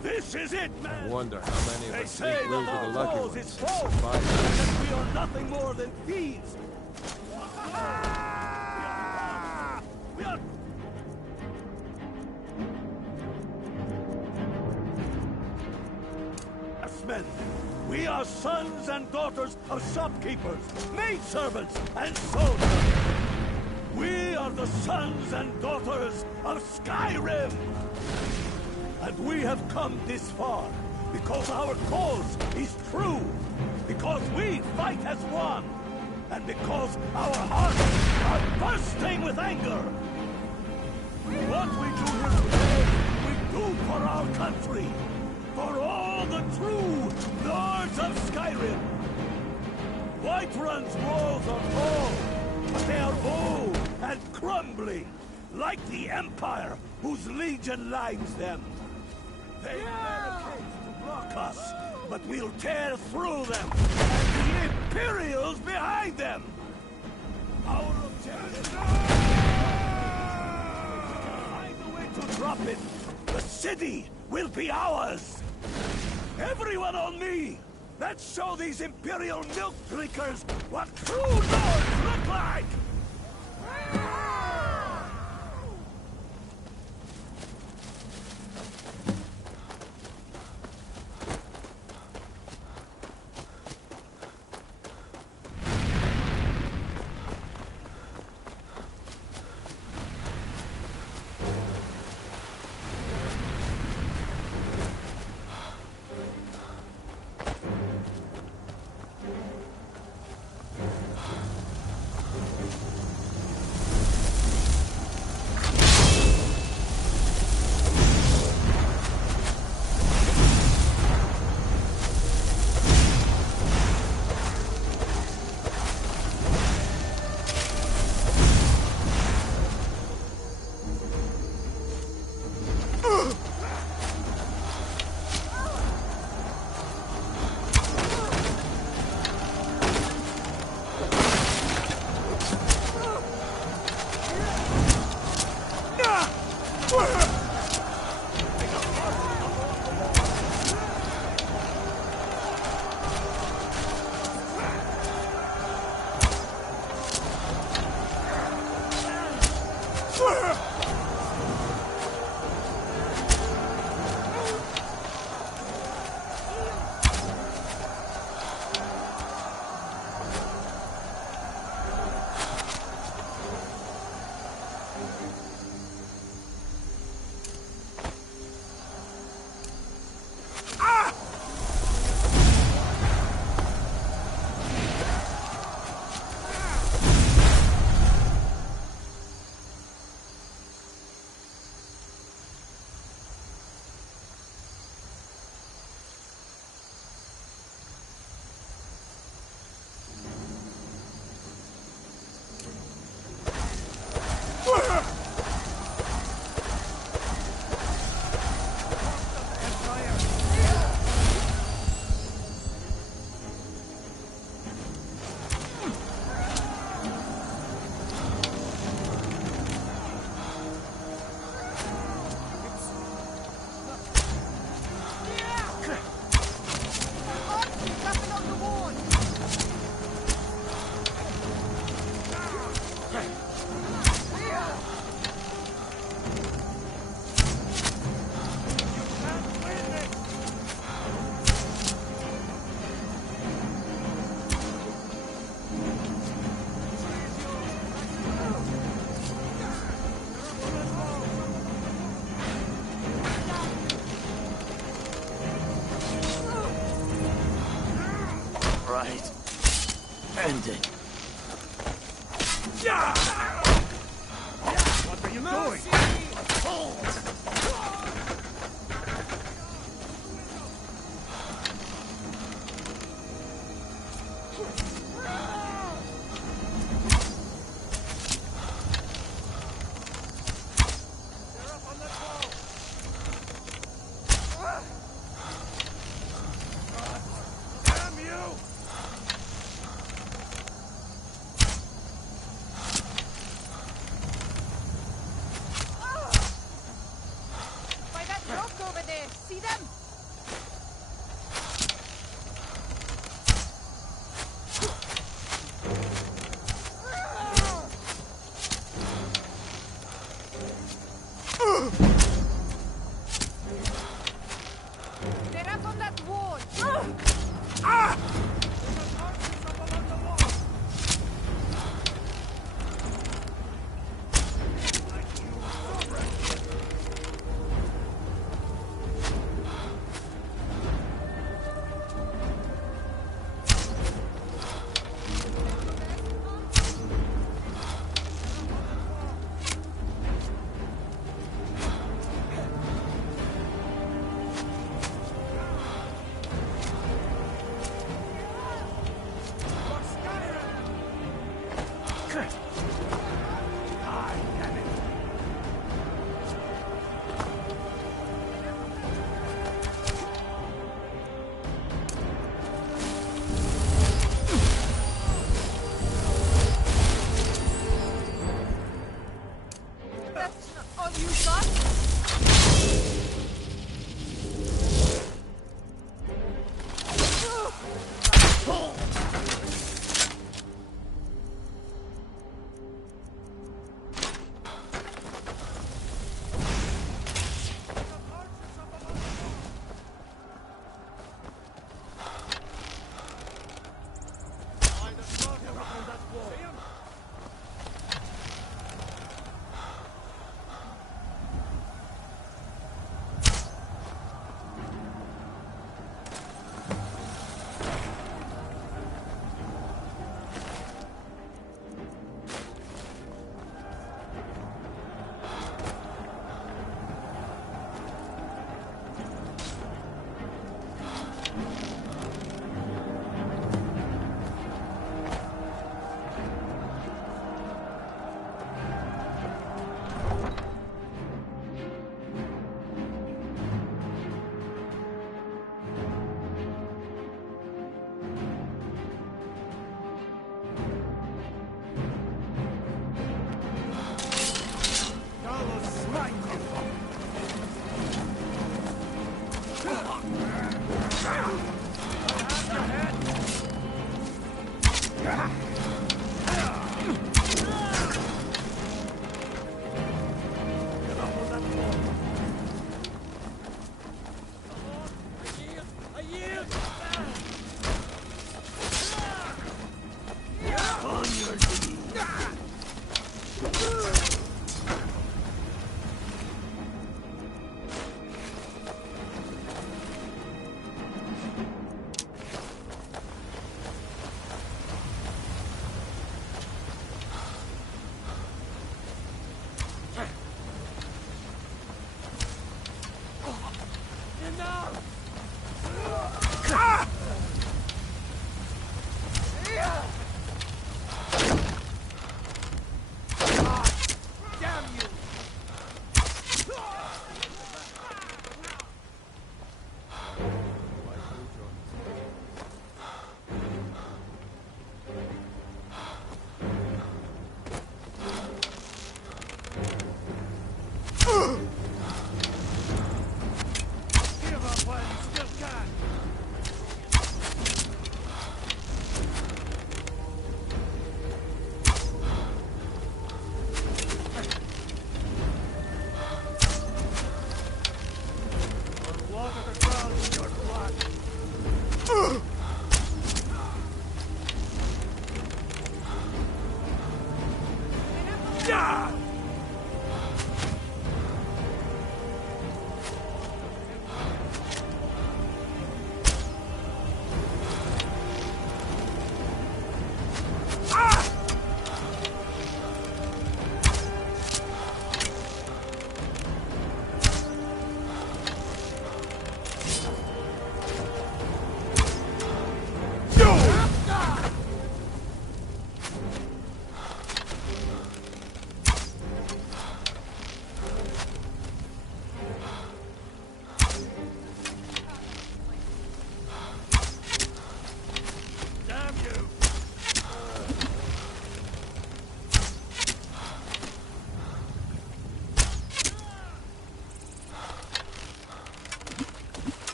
This is it, man! I wonder how many of They us say think we'll be the lucky walls ones is to full, survive. that we are nothing more than thieves. We are... Yes, men, we are are sons and daughters of shopkeepers, maidservants, and soldiers. We are the sons and daughters of Skyrim. And we have come this far because our cause is true, because we fight as one, and because our hearts are bursting with anger. What we do here today, we do for our country, for all the true lords of Skyrim. Whiterun's walls are tall, but they are old and crumbling, like the Empire whose legion lines them. They barricade to block us, but we'll tear through them, and the Imperials behind them! Our objective... Find a way to drop it! The city will be ours! Everyone on me! Let's show these Imperial milk drinkers what true lords look like! Right. End it. What are you doing?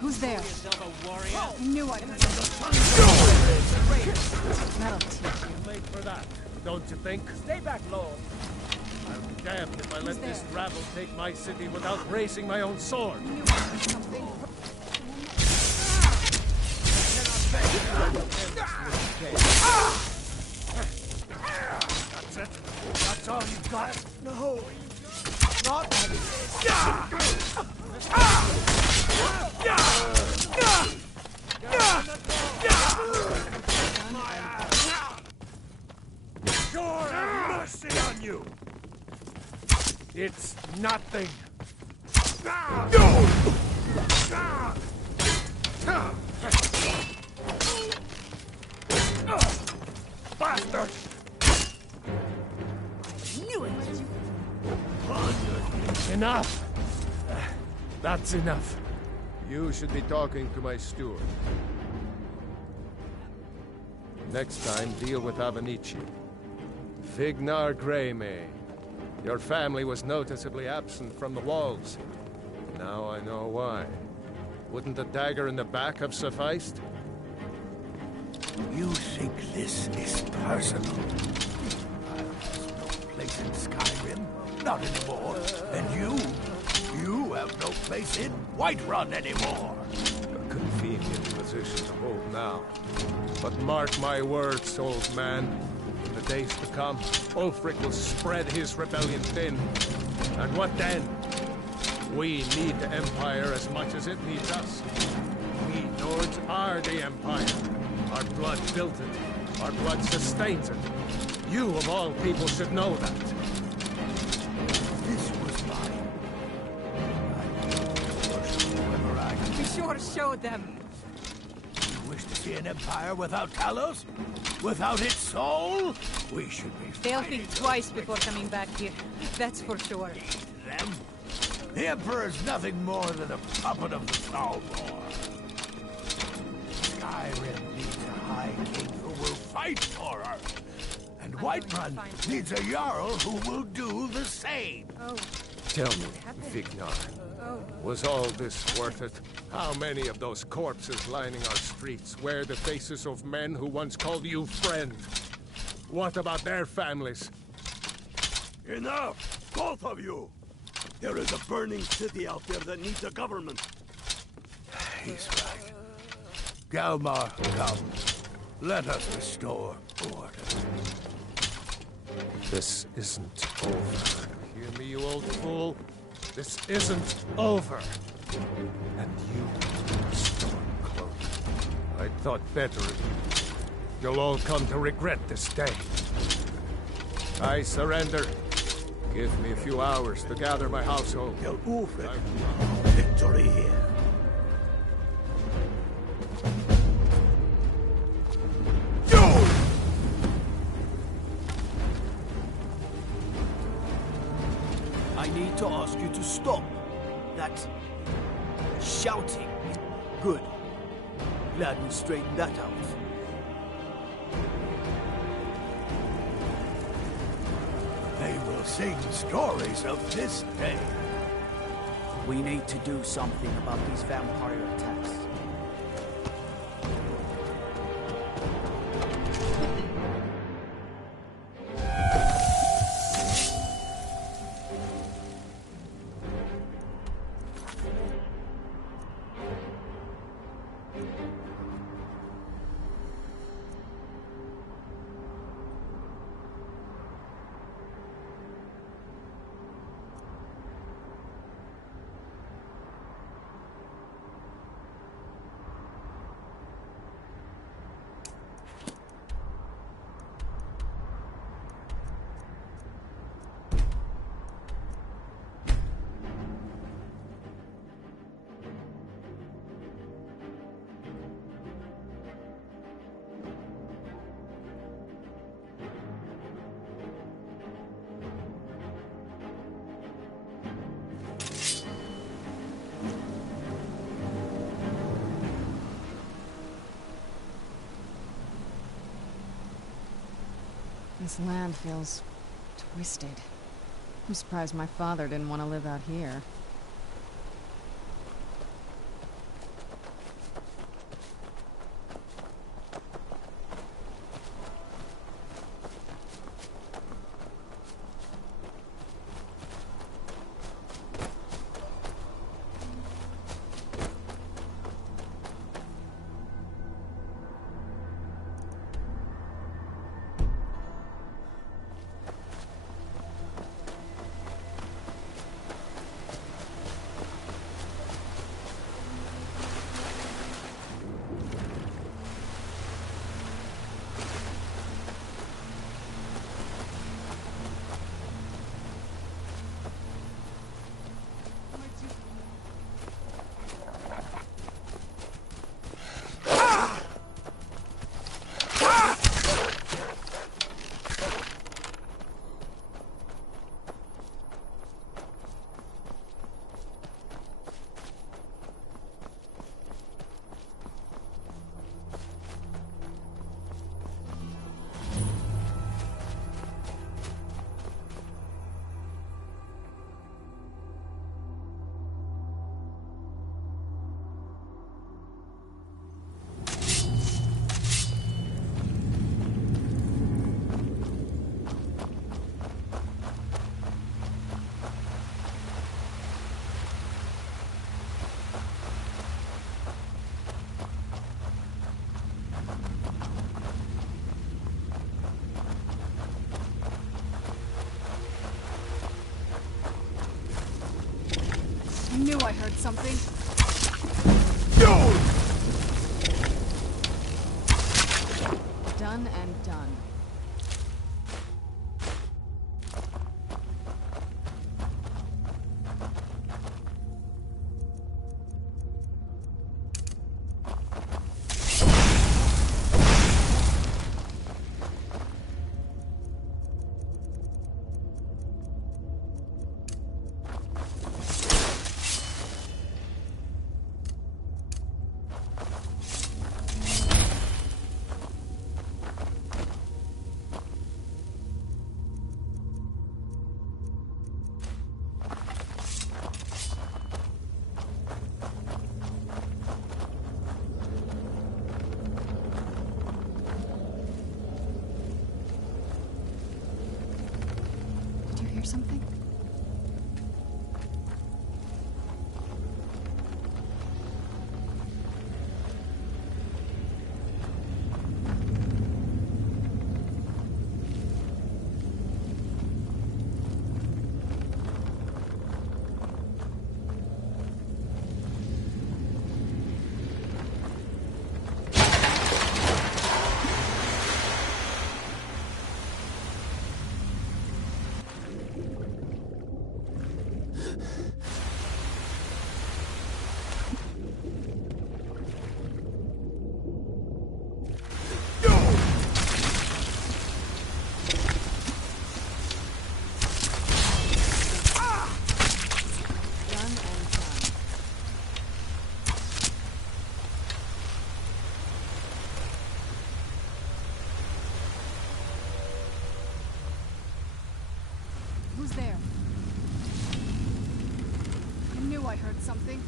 Who's there? I knew I could. That'll teach you. Late for that, don't you think? Stay back, Lord. I'll be damned if I let this rabble take my city without raising my own sword. That's it? That's all you got? No. Not Sure, have mercy on you! It's nothing! Bastard! I knew it! Enough! That's enough. You should be talking to my steward. Next time, deal with Avenici. Fignar Greymane. Your family was noticeably absent from the walls. Now I know why. Wouldn't a dagger in the back have sufficed? You think this is personal? place in Skyrim. Not anymore. And you have no place in Whiterun anymore. A convenient position to hold now. But mark my words, old man. In the days to come, Ulfric will spread his rebellion thin. And what then? We need the Empire as much as it needs us. We Nords are the Empire. Our blood built it. Our blood sustains it. You, of all people, should know that. This was mine. Be sure to show them. You wish to see an empire without Talos? Without its soul? We should be They'll think twice before coming back here. That's for sure. them. The Emperor's nothing more than a puppet of the Thalmor. Skyrim needs a High King who will fight for her. And Whiterun needs a Jarl who will do the same. Oh. Tell me, Vignar, was all this worth it? How many of those corpses lining our streets wear the faces of men who once called you friend? What about their families? Enough! Both of you! There is a burning city out there that needs a government. He's right. Galmar, come. Let us restore order. This isn't over. Hear me, you old fool? This isn't over. And you, Stormcloak, I thought better of you. You'll all come to regret this day. I surrender. Give me a few hours to gather my household. Victory here. I need to ask you to stop. That shouting. Good. Glad we straightened that out. They will sing stories of this day. We need to do something about these vampire attacks. This land feels twisted. I'm surprised my father didn't want to live out here. I heard something. Done and done. Did you hear something? Who's there? I knew I heard something.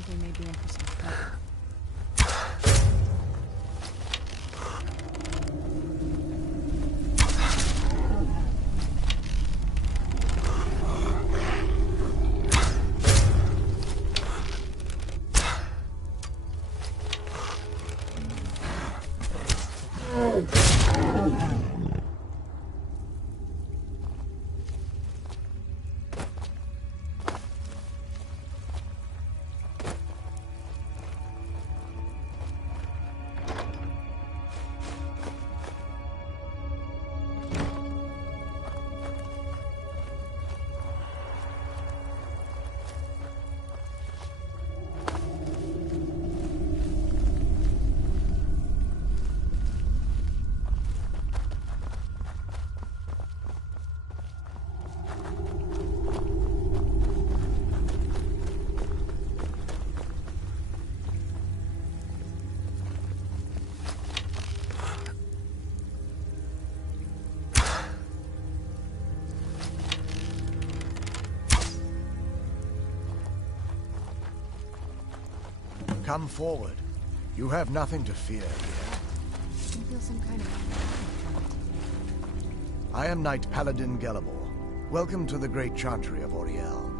think we may be in for some trouble. Come forward. You have nothing to fear here. I can feel some kind of... I am Knight Paladin Gelabor. Welcome to the Great Chantry of Auriel.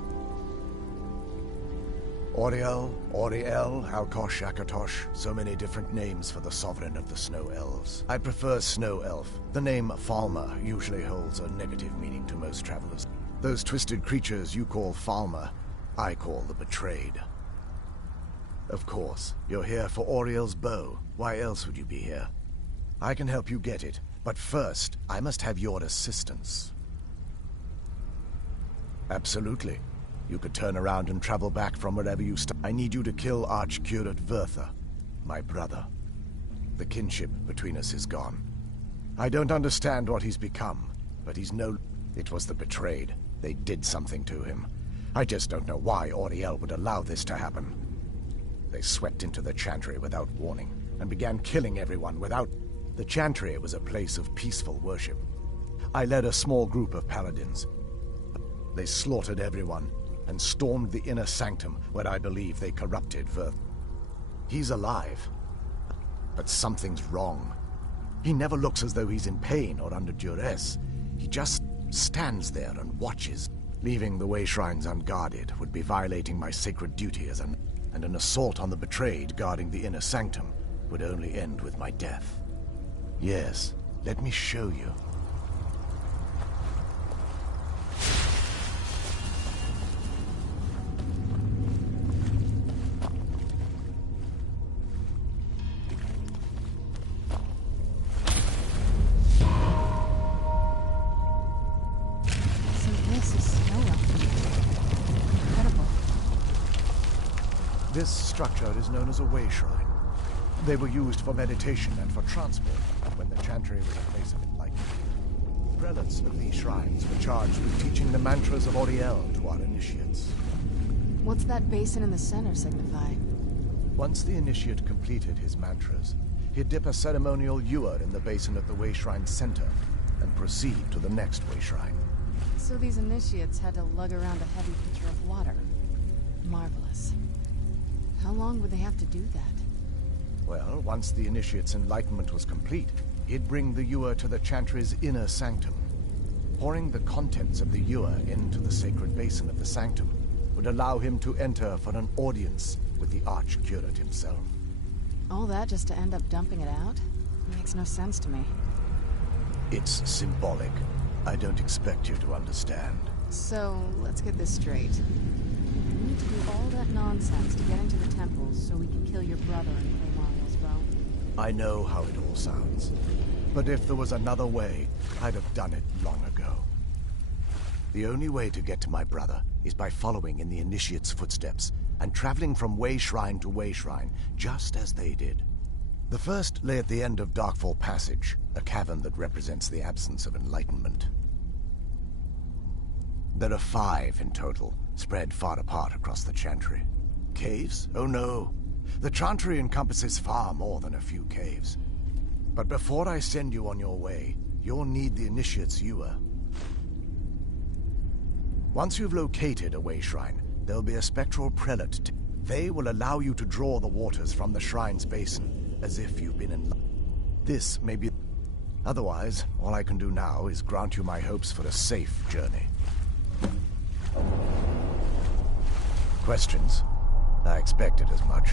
Auriel, Auriel, Alkosh, Akatosh, so many different names for the sovereign of the Snow Elves. I prefer Snow Elf. The name Falmer usually holds a negative meaning to most travelers. Those twisted creatures you call Falmer, I call the Betrayed. Of course, you're here for Auriel's bow. Why else would you be here? I can help you get it, but first, I must have your assistance. Absolutely. You could turn around and travel back from wherever you I need you to kill Archcurate Vertha, my brother. The kinship between us is gone. I don't understand what he's become, but he's no... It was the Betrayed. They did something to him. I just don't know why Auriel would allow this to happen. They swept into the Chantry without warning, and began killing everyone without... The Chantry was a place of peaceful worship. I led a small group of paladins. They slaughtered everyone, and stormed the inner sanctum where I believe they corrupted Verth. He's alive, but something's wrong. He never looks as though he's in pain or under duress. He just stands there and watches. Leaving the way shrines unguarded would be violating my sacred duty as an... And an assault on the Betrayed guarding the inner sanctum would only end with my death. Yes, let me show you. So this is Snow Elf. Incredible. This structure is known as a way shrine. They were used for meditation and for transport when the Chantry was a place of enlightenment. Prelates of these shrines were charged with teaching the mantras of Auriel to our initiates. What's that basin in the center signify? Once the initiate completed his mantras, he'd dip a ceremonial ewer in the basin at the way shrine's center and proceed to the next way shrine. So these initiates had to lug around a heavy pitcher of water. Marvelous. How long would they have to do that? Well, once the initiate's enlightenment was complete, he'd bring the ewer to the Chantry's inner sanctum. Pouring the contents of the ewer into the sacred basin of the sanctum would allow him to enter for an audience with the Archcurate himself. All that just to end up dumping it out? Makes no sense to me. It's symbolic. I don't expect you to understand. So, let's get this straight. We need to do all that nonsense to get into the temples so we can kill your brother and claim Auriel's bow. I know how it all sounds. But if there was another way, I'd have done it long ago. The only way to get to my brother is by following in the Initiate's footsteps and traveling from way shrine to way shrine, just as they did. The first lay at the end of Darkfall Passage, a cavern that represents the absence of enlightenment. There are 5 in total, spread far apart across the Chantry. Caves? Oh no. The Chantry encompasses far more than a few caves. But before I send you on your way, you'll need the Initiate's ewer. Once you've located a way shrine, there'll be a spectral prelate. They will allow you to draw the waters from the shrine's basin, as if you've been in... This may be... Otherwise, all I can do now is grant you my hopes for a safe journey. Questions? I expected as much.